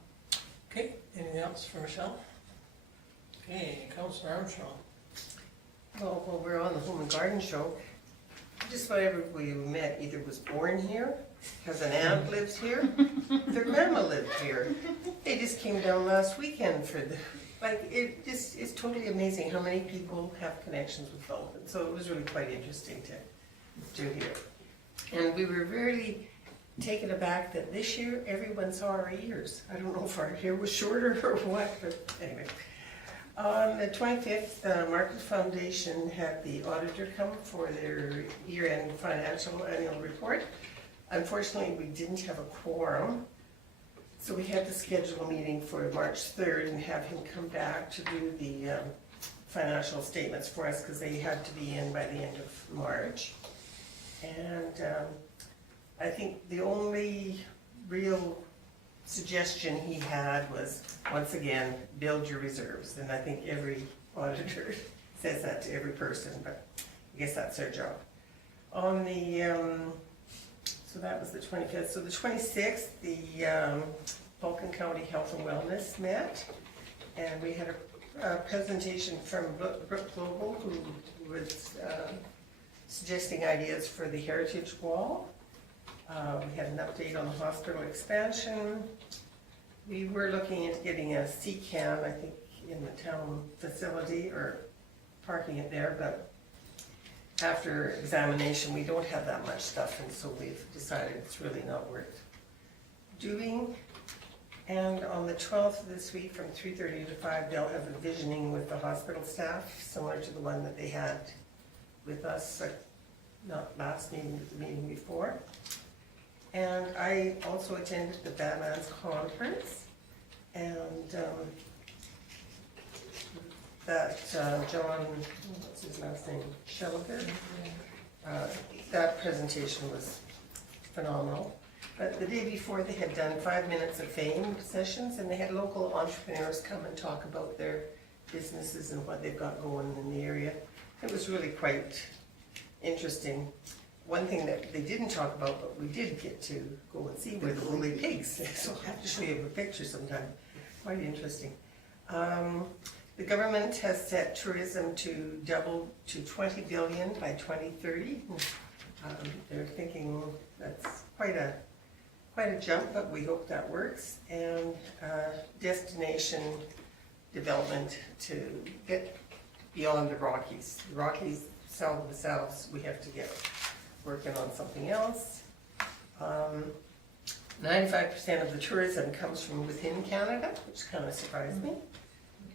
Okay, anything else for Michelle? Okay, Councillor Armstrong. Well, while we're on the home and garden show, just about everybody we met either was born here, has an aunt lives here, their grandma lived here. They just came down last weekend for the, like, it just is totally amazing how many people have connections with Vulcan. So it was really quite interesting to do here. And we were really taken aback that this year everyone saw our ears. I don't know if our hair was shorter or what, but anyway. On the 25th, the Market Foundation had the auditor come for their year-end financial annual report. Unfortunately, we didn't have a quorum, so we had to schedule a meeting for March 3rd and have him come back to do the financial statements for us, because they had to be in by the end of March. And I think the only real suggestion he had was, once again, build your reserves. And I think every auditor says that to every person, but I guess that's their job. On the, so that was the 25th. So the 26th, the Vulcan County Health and Wellness met, and we had a presentation from Brooke Global, who was suggesting ideas for the Heritage Wall. We had an update on the hospital expansion. We were looking into getting a CCAM, I think, in the town facility, or parking it there, but after examination, we don't have that much stuff, and so we've decided it's really not worth doing. And on the 12th of this week, from 3:30 to 5, they'll have a visioning with the hospital staff, similar to the one that they had with us, not last meeting, but the meeting before. And I also attended the Batman's conference, and John, what's his last name, Shelliger, that presentation was phenomenal. But the day before, they had done 5 minutes of fame sessions, and they had local entrepreneurs come and talk about their businesses and what they've got going in the area. It was really quite interesting. One thing that they didn't talk about, but we did get to go and see, were the woolly pigs. So I'll have to show you a picture sometime. Quite interesting. The government has set tourism to double to 20 billion by 2030. They're thinking that's quite a jump, but we hope that works. And destination development to get beyond the Rockies. The Rockies sell themselves. We have to get working on something else. 95% of the tourism comes from within Canada, which kind of surprised me.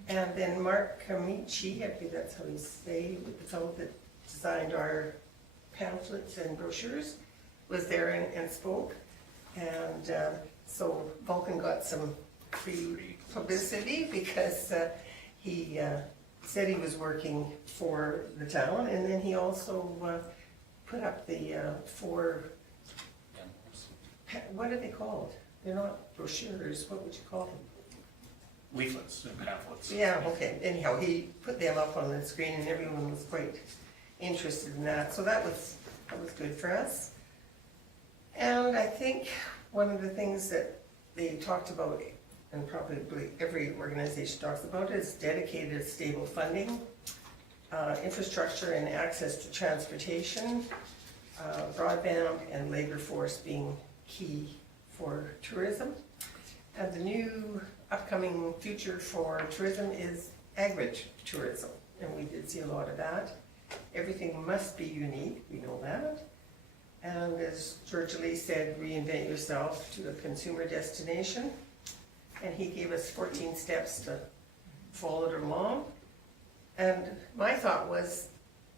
And then Mark Amici, I think that's how you say, the fellow that designed our pamphlets and brochures, was there and spoke. And so Vulcan got some free publicity because he said he was working for the town, and then he also put up the 4, what are they called? They're not brochures, what would you call them? Leaflets and pamphlets. Yeah, okay, anyhow, he put them up on the screen and everyone was quite interested in that, so that was good for us. And I think one of the things that they talked about, and probably every organization talks about, is dedicated stable funding, infrastructure and access to transportation, broadband and labor force being key for tourism. And the new upcoming future for tourism is agritourism, and we did see a lot of that. Everything must be unique, we know that. And as George Lee said, reinvent yourself to a consumer destination. And he gave us 14 steps to follow it along. And my thought was,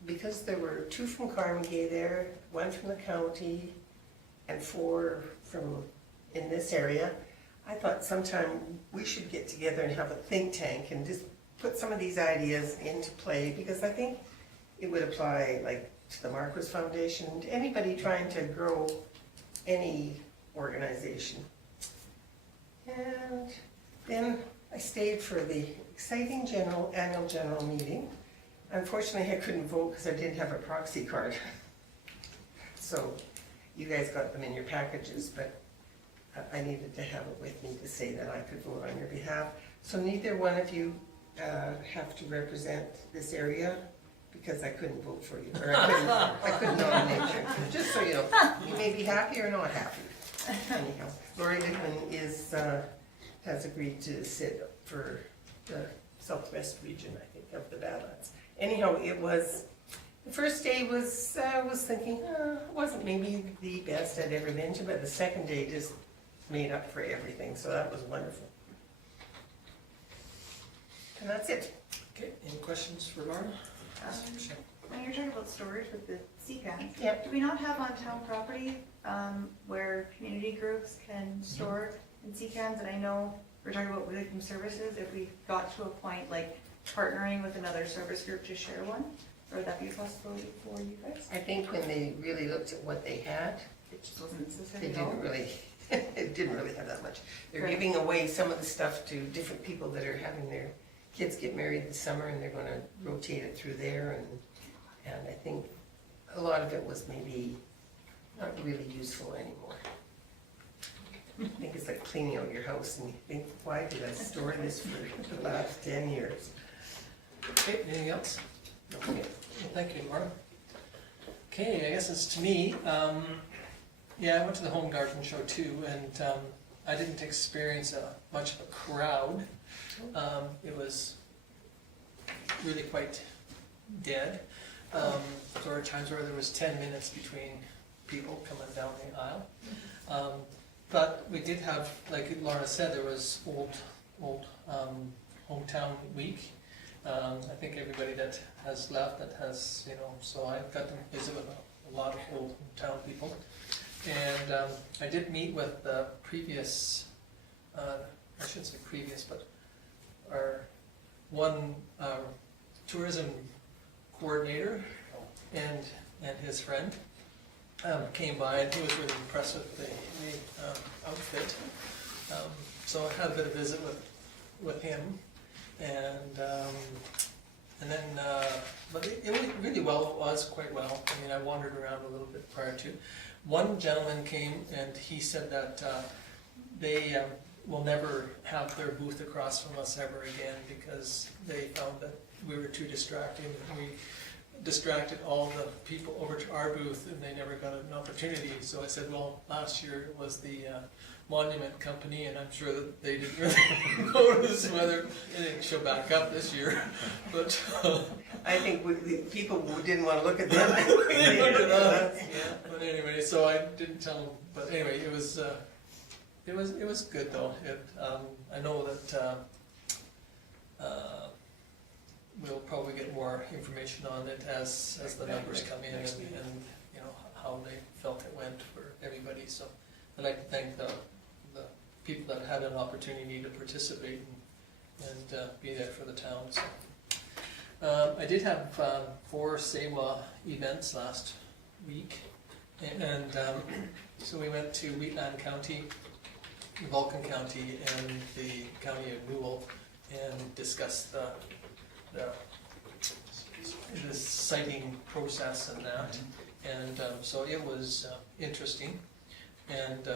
because there were 2 from Carmigay there, 1 from the county, and 4 from in this area, I thought sometime we should get together and have a think tank and just put some of these ideas into play, because I think it would apply like to the Marquis Foundation, to anybody trying to grow any organization. And then I stayed for the exciting annual general meeting. Unfortunately, I couldn't vote because I didn't have a proxy card. So you guys got them in your packages, but I needed to have it with me to say that I could vote on your behalf. So neither one of you have to represent this area, because I couldn't vote for you, or I couldn't nominate you. Just so you know, you may be happy or not happy. Anyhow, Lori Lickman has agreed to sit for the Southwest region, I think, of the Badlands. Anyhow, the first day was, I was thinking, it wasn't maybe the best I'd ever been to, but the second day just made up for everything, so that was wonderful. And that's it. Okay, any questions for Laura? When you're talking about storage with the sea cans, Yep. do we not have on town property where community groups can store in sea cans? And I know we're talking about Vulcan services, if we got to a point like partnering with another service group to share one, or would that be a possibility for you guys? I think when they really looked at what they had, It just wasn't they necessary at all? didn't really, it didn't really have that much. They're Right. giving away some of the stuff to different people that are having their kids get married this summer, and they're gonna rotate it through there, and I think a lot of it was maybe not really useful anymore. I think it's like cleaning out your house and you think, why did I store this for the last 10 years? Okay, anything else? Okay. Well, thank you, Laura. Okay, I guess it's to me. Yeah, I went to the Home Garden Show too, and I didn't experience much of a crowd. It was really quite dead. There were times where there was 10 minutes between people coming down the aisle. But we did have, like Laura said, there was old hometown week. I think everybody that has left, that has, so I got to visit with a lot of old hometown people. And I did meet with the previous, I shouldn't say previous, but our one tourism coordinator and his friend came by, and he was really impressed with the outfit. So I had a bit of visit with him, and then but it went really well. It was quite well. I mean, I wandered around a little bit prior to. One gentleman came and he said that they will never have their booth across from us ever again, because they found that we were too distracting. We distracted all the people over to our booth and they never got an opportunity. So I said, well, last year it was the Monument Company, and I'm sure that they didn't really notice whether it didn't show back up this year. But I think the people didn't want to look at them. they looked at us. Yeah. But anyway, so I didn't tell them. But anyway, it was It was good though. I know that we'll probably get more information on it as the numbers come in and you know, how they felt it went for everybody. So I'd like to thank the people that had an opportunity to participate and be there for the town. So I did have 4 SEWA events last week, and so we went to Wheatland County, Vulcan County, and the County of Newell, and discussed the siting process and that. And so it was interesting. And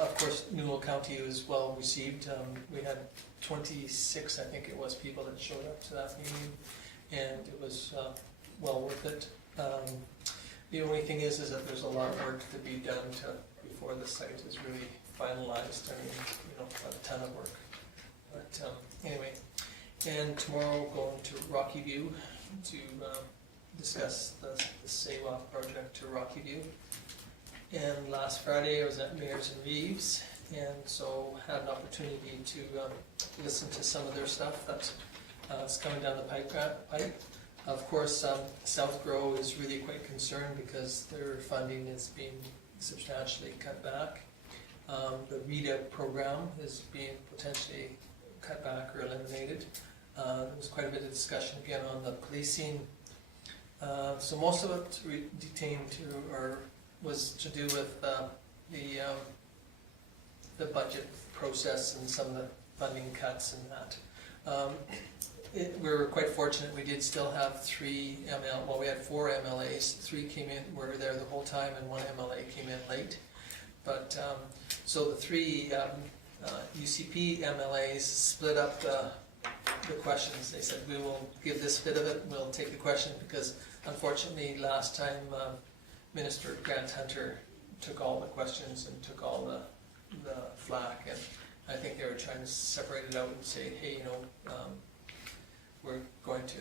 of course, Newell County was well received. We had 26, I think it was, people that showed up to that meeting, and it was well worth it. The only thing is that there's a lot of work to be done before the site is really finalized. I mean, you know, a ton of work. But anyway, and tomorrow going to Rocky View to discuss the SEWA project to Rocky View. And last Friday I was at Mayor's and Reeves, and so had an opportunity to listen to some of their stuff that's coming down the pipe. Of course, South Grow is really quite concerned because their funding is being substantially cut back. The REDA program is being potentially cut back or eliminated. There was quite a bit of discussion again on the policing. So most of it was to do with the budget process and some of the funding cuts and that. We were quite fortunate. We did still have 3 we had 4 MLAs. 3 came in, were there the whole time, and 1 MLA came in late. But so the 3 UCP MLAs split up the questions. They said, we will give this bit of it, we'll take the question, because unfortunately last time Minister Grant Hunter took all the questions and took all the flack, and I think they were trying to separate it out and say, hey, you know, we're going to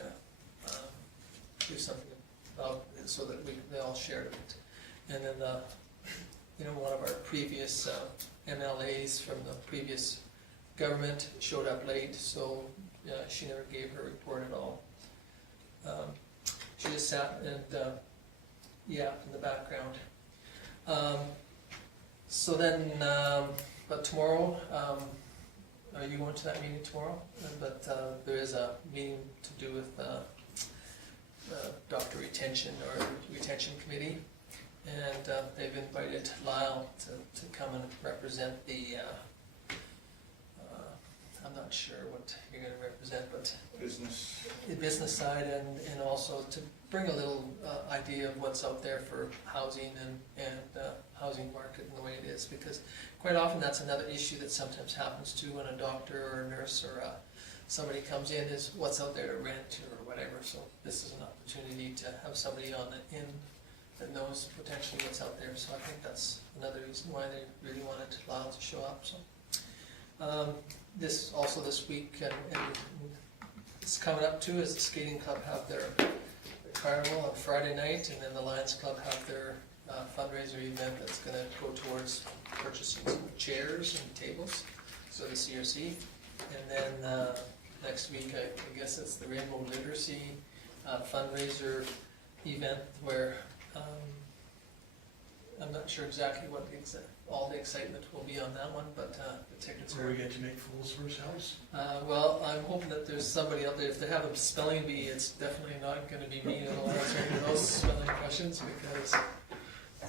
do something about it so that they all shared it. And then one of our previous MLAs from the previous government showed up late, so she never gave her report at all. She just sat and yapped in the background. So then, but tomorrow, are you going to that meeting tomorrow? But there is a meeting to do with doctor retention or retention committee, and they've invited Lyle to come and represent the. I'm not sure what you're going to represent, but the business side, and also to bring a little idea of what's out there for housing and housing market and the way it is, because quite often that's another issue that sometimes happens too when a doctor or a nurse or somebody comes in, is what's out there to rent or whatever. So this is an opportunity to have somebody on the in that knows potentially what's out there. So I think that's another reason why they really wanted Lyle to show up. So this week and it's coming up too, is the skating club have their carnival on Friday night, and then the Lions Club have their fundraiser event that's going to go towards purchasing some chairs and tables, so the CRC. And then next week, I guess it's the Rainbow Literacy fundraiser event, where I'm not sure exactly what all the excitement will be on that one, but the tickets Where are. we get to make fools of ourselves? Well, I'm hoping that there's somebody out there. If they have a spelling bee, it's definitely not going to be me that'll answer any of those spelling questions, because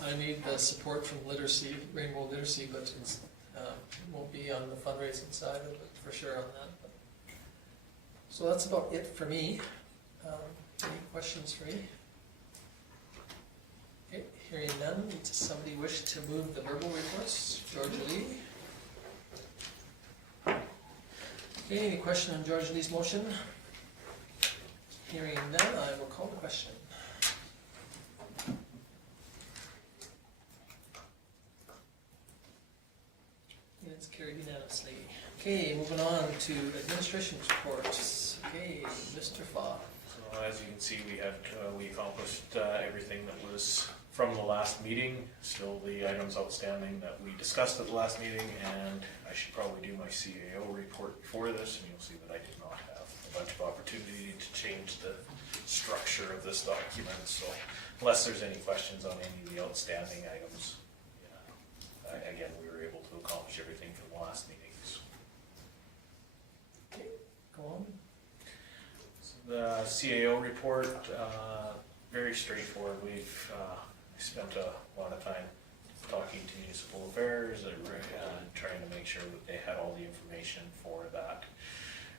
I need the support from literacy, Rainbow Literacy, but it won't be on the fundraising side of it for sure on that. But. So that's about it for me. Any questions for me? Okay, hearing none, does somebody wish to move the verbal reports? Georgia Lee. Okay, any question on Georgia Lee's motion? Hearing none, I will call the question. It's carried unanimously. Okay, moving on to administration reports. Okay, Mr. Fogg. So as you can see, we accomplished everything that was from the last meeting, still the items outstanding that we discussed at the last meeting, and I should probably do my CAO report before this, and you'll see that I did not have a bunch of opportunity to change the structure of this document, so unless there's any questions on any of the outstanding items, again, we were able to accomplish everything from the last meetings. Okay, go on. The CAO report, very straightforward. We've spent a lot of time talking to municipal affairs and trying to make sure that they had all the information for that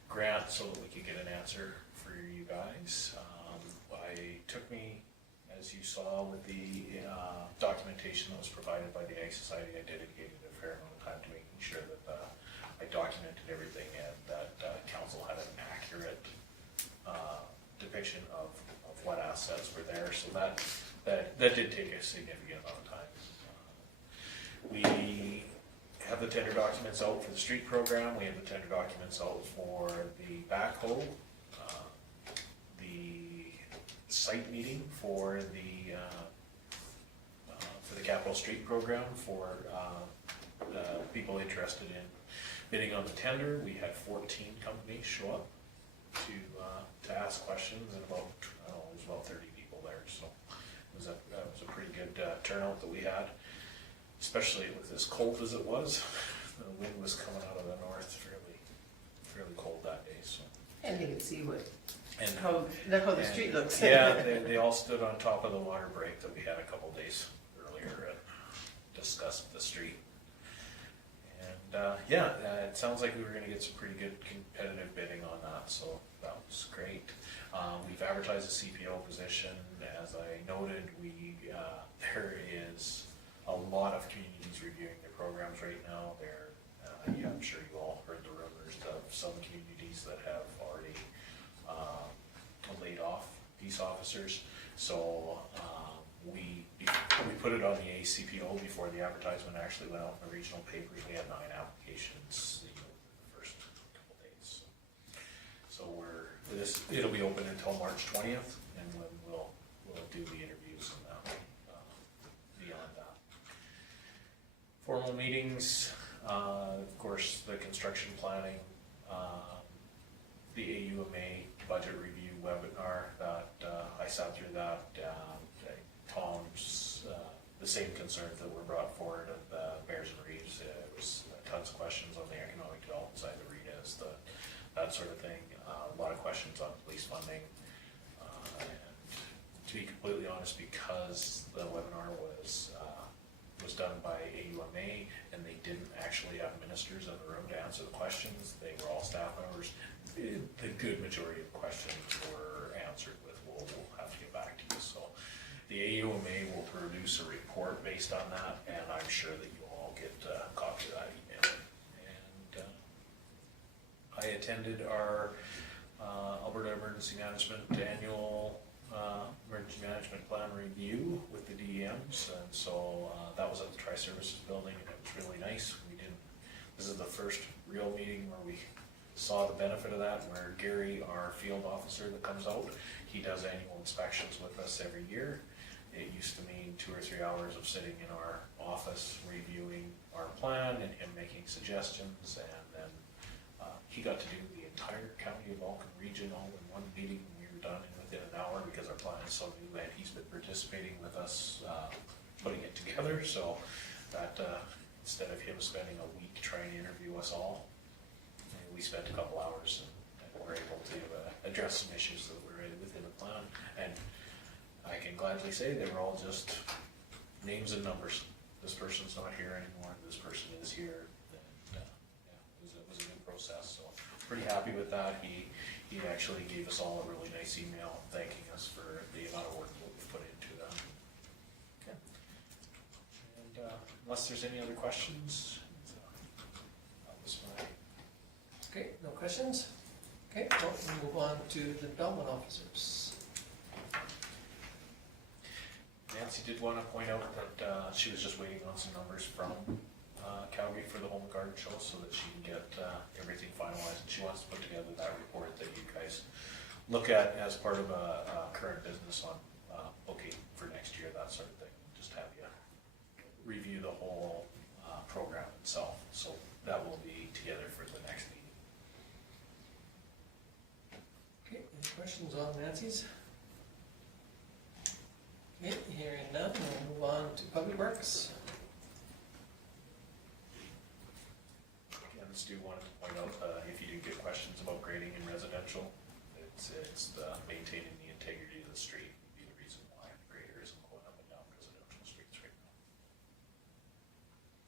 grant so that we could get an answer for you guys. It took me, as you saw with the documentation that was provided by the Ag Society, I dedicated a fair amount of time to making sure that I documented everything and that council had an accurate depiction of what assets were there, so that did take a significant amount of time. We have the tender documents out for the street program, we have the tender documents out for the backhoe, the site meeting for the capital street program for people interested in bidding on the tender. We had 14 companies show up to ask questions, and about, I don't know, it was about 30 people there, so it was a pretty good turnout that we had, especially with as cold as it was. The wind was coming out of the north, fairly cold that day, so. And you can see And how the street looks. Yeah, they all stood on top of the water break that we had a couple days earlier and discussed the street. And it sounds like we were gonna get some pretty good competitive bidding on that, so that was great. We've advertised a CPO position. As I noted, there is a lot of communities reviewing their programs right now. I'm sure you all heard the rumors of some communities that have already laid off peace officers. So we put it on the ACPO before the advertisement actually went out in the regional papers. We had 9 applications the first couple days. So it'll be open until March 20th, and we'll do the interviews and beyond that. Formal meetings, of course, the construction planning, the AUMA budget review webinar that I sat through that. Tom's, the same concerns that were brought forward of Bears and Reeves. It was tons of questions on the economic development side, the REITs, that sort of thing. A lot of questions on police funding. And to be completely honest, because the webinar was done by AUMA and they didn't actually have ministers in the room to answer the questions, they were all staff members. The good majority of the questions were answered with, we'll have to get back to you. So the AUMA will produce a report based on that, and I'm sure that you all get a copy of that email. And I attended our Alberta Emergency Management annual emergency management plan review with the DEMs, and so that was at the Tri-Services building, and it was really nice. This is the first real meeting where we saw the benefit of that, where Gary, our field officer that comes out, he does annual inspections with us every year. It used to mean 2 or 3 hours of sitting in our office reviewing our plan and him making suggestions, and then he got to do the entire county of Vulcan region all in one meeting. We were done within an hour because our plan is so new, and he's been participating with us putting it together, so that instead of him spending a week trying to interview us all, we spent a couple hours and were able to address some issues that were within the plan. And I can gladly say they were all just names and numbers. This person's not here anymore, this person is here. And, it was a good process, so pretty happy with that. He actually gave us all a really nice email thanking us for the amount of work that we put into that. Okay. And unless there's any other questions, that was my... Okay, no questions? Okay, well, we'll move on to the development officers. Nancy did want to point out that she was just waiting on some numbers from Calgary for the Home and Garden Show so that she can get everything finalized. And she wants to put together that report that you guys look at as part of a current business on booking for next year, that sort of thing. just have you review the whole program itself. So that will be together for the next meeting. Okay, any questions on Nancy's? Okay, hearing none, we'll move on to Public Works. Again, Stu wanted to point out, if you do get questions about grading in residential, it's the maintaining the integrity of the street would be the reason why the grader isn't going up and down residential streets right now.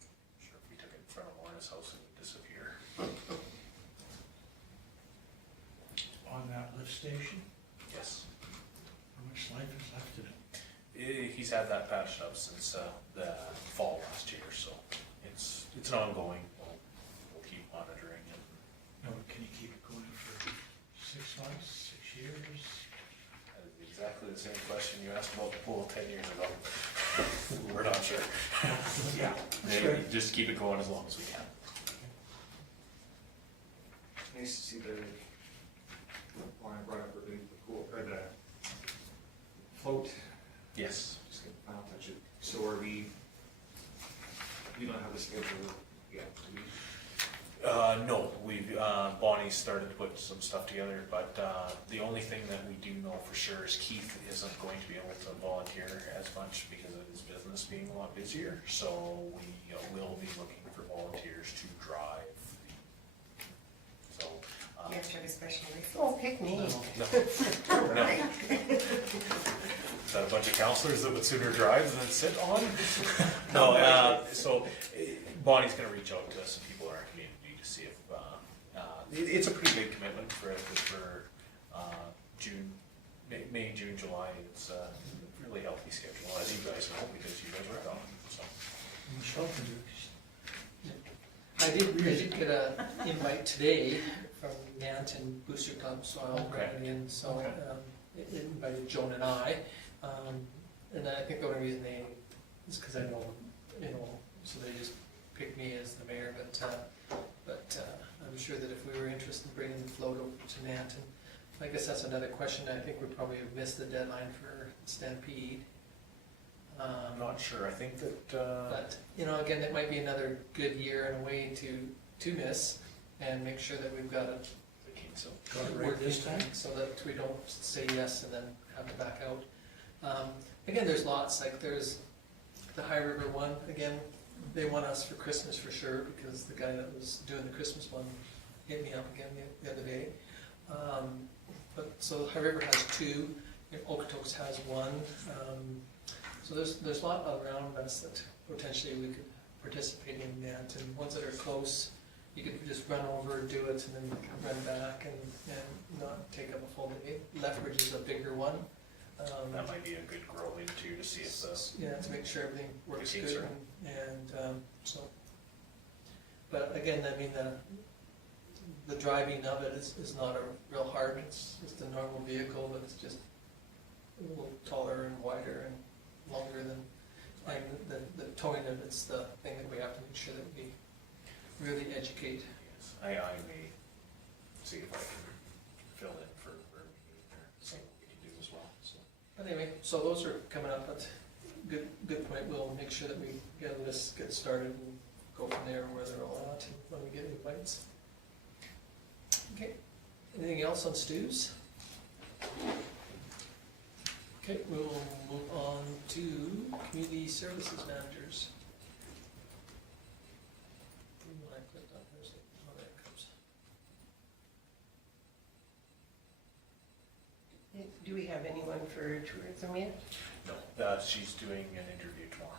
I'm sure if we took it in front of Lorna's house, it would disappear. On that lift station, Yes. how much life is left in it? He's had that patched up since the fall last year, so it's an ongoing, we'll keep monitoring it. No, can you keep it going for 6 months, 6 years? That is exactly the same question you asked about the pool 10 years ago. We're not sure. Yeah. Maybe just keep it going as long as we can. Nice to see the, when I brought up the pool, or the float, Yes. just get final touch it. So are we don't have the schedule yet, do we? No, we've, Bonnie started to put some stuff together, but the only thing that we do know for sure is Keith isn't going to be able to volunteer as much because of his business being a lot busier. So we will be looking for volunteers to drive. So. You have to have a special license. Oh, pick me. No. No. Is that a bunch of counselors that would sooner drive than sit on? No, so Bonnie's gonna reach out to some people in our community to see if, it's a pretty big commitment for June, May, June, July. It's a really healthy schedule, as you guys know, because you guys work on it, so. Michelle can do it. I did get a invite today from Nanton Booster Club, so I'll Okay. bring it in, so, Okay. it invited Joan and I. And I think the only reason is because I know, so they just picked me as the mayor, but I'm sure that if we were interested in bringing the float over to Nanton, I guess that's another question. I think we probably have missed the deadline for Stampede. I'm not sure, I think that, But, again, it might be another good year and a way to miss and make sure that we've got it so. Got it right this time? so that we don't say yes and then have to back out. Again, there's lots, like there's the High River one, again, they want us for Christmas for sure, because the guy that was doing the Christmas one hit me up again the other day. But, so High River has 2, Okotoks has 1. So there's a lot around us that potentially we could participate in that, and ones that are close, you could just run over, do it, and then run back and not take up a full day. Lethbridge is a bigger one. That might be a good grow into to see if the. Yeah, to make sure everything works Routines good, are- and so. But again, I mean, the driving of it is not a real hard, it's just a normal vehicle, but it's just a little taller and wider and longer than, and the towing of it's the thing that we have to make sure that we really educate. Yes, I may see if I can fill in for where we need there, see what we can do as well, so. But anyway, so those are coming up, but good point, we'll make sure that we get this get started and go from there where they're all at and when we get invites. Okay, anything else on Stu's? Okay, we'll move on to community services managers. When I clicked on hers, oh, there it comes. Do we have anyone for tourism yet? No, she's doing an interview tomorrow.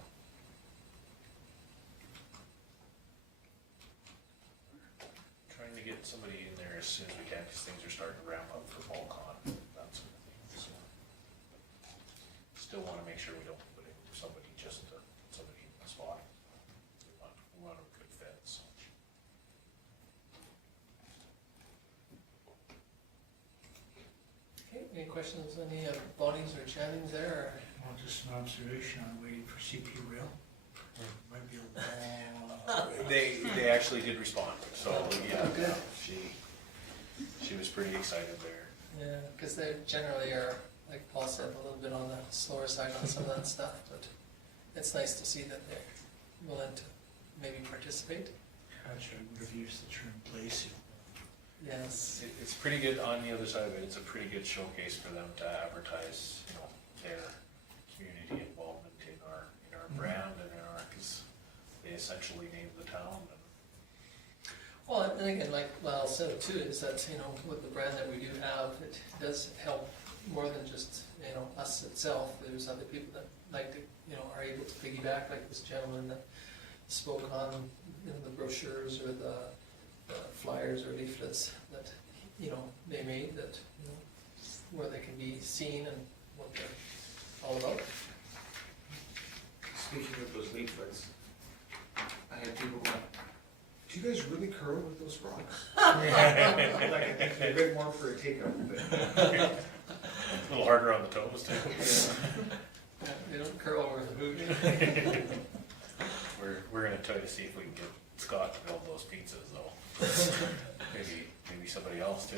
Trying to get somebody in there as soon as we can, because things are starting to ramp up for Vulcan, that sort of thing, so. Still wanna make sure we don't put in somebody just to, somebody in the spot. We want a good fit, so. Okay, any questions, any Bonnies or Channings there? Well, just an observation, I'm waiting for CP Rail. Might be a long. They actually did respond, so, yeah, Oh, good. she was pretty excited there. Yeah, because they generally are, like Paul said, a little bit on the slower side on some of that stuff, but it's nice to see that they're willing to maybe participate. Actually, I would have used the term place. Yes. It's pretty good, on the other side of it, it's a pretty good showcase for them to advertise, you know, their community involvement in our brand and in our, because they essentially named the town. Well, and again, like Lyle said too, is that, you know, with the brand that we do have, it does help more than just, you know, us itself. There's other people that like to, you know, are able to piggyback, like this gentleman that spoke on, you know, the brochures or the flyers or leaflets that, you know, they made that, you know, where they can be seen and what they're all about. Speaking of those leaflets, I had people going, do you guys really curl with those rocks? Like, I think they're a bit more for a takeout, but. A little harder on the toes too. Yeah, they don't curl over the hood. We're gonna try to see if we can get Scott to build those pizzas though. Maybe somebody else too.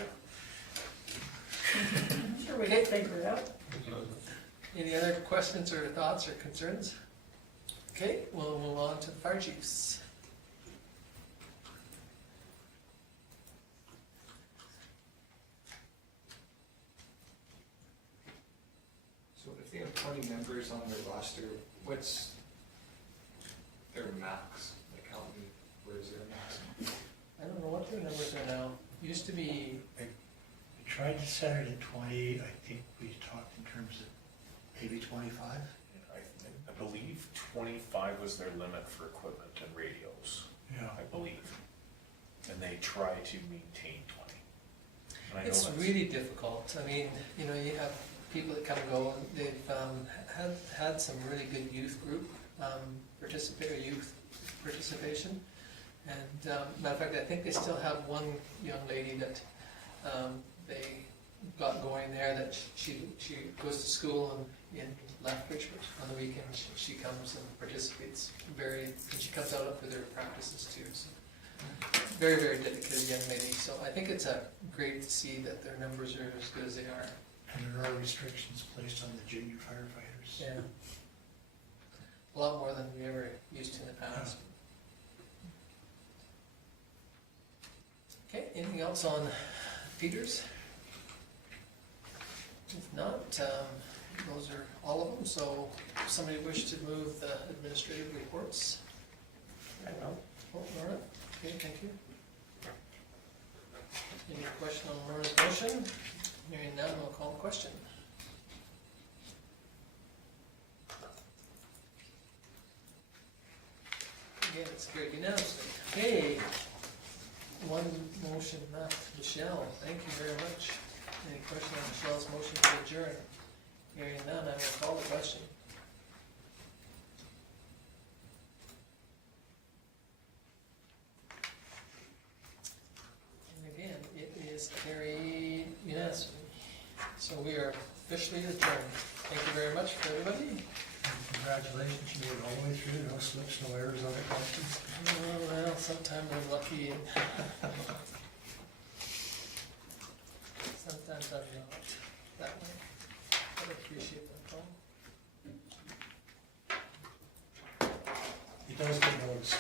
Sure, we did figure it out. Any other questions or thoughts or concerns? Okay, we'll move on to the fire chiefs. So if they have 20 members on their roster, what's their max? Like how many, where is their max? I don't know what their numbers are now. Used to be, We tried to set it at 20, I think we talked in terms of maybe 25. I believe 25 was their limit for equipment and radios, Yeah. I believe. And they try to maintain 20. And I know it's that's- really difficult. I mean, you know, you have people that come and go, and they've had some really good youth group youth participation. And matter of fact, I think they still have one young lady that they got going there that she goes to school in Lethbridge, but on the weekends she comes and participates and she comes out for their practices too. So very, very dedicated young lady. So I think it's great to see that their numbers are as good as they are. And there are restrictions placed on the junior firefighters. Yeah. A lot more than we ever used to in the past. Okay, anything else on Peters? If not, those are all of them, so if somebody wish to move the administrative reports? I know. Oh, Laura, okay, thank you. Any question on Laura's motion? Hearing none, we'll call the question. Again, it's carried unanimously. Okay, one motion left. Michelle, thank you very much. Any question on Michelle's motion to adjourn? Hearing none, I will call the question. And again, it is carried unanimously. So we are officially adjourned. Thank you very much for everybody. And congratulations, you made it all the way through, no slips, no errors on the questions. Well, sometimes I'm lucky and sometimes I'm not that way. I appreciate that call. It does get noticed.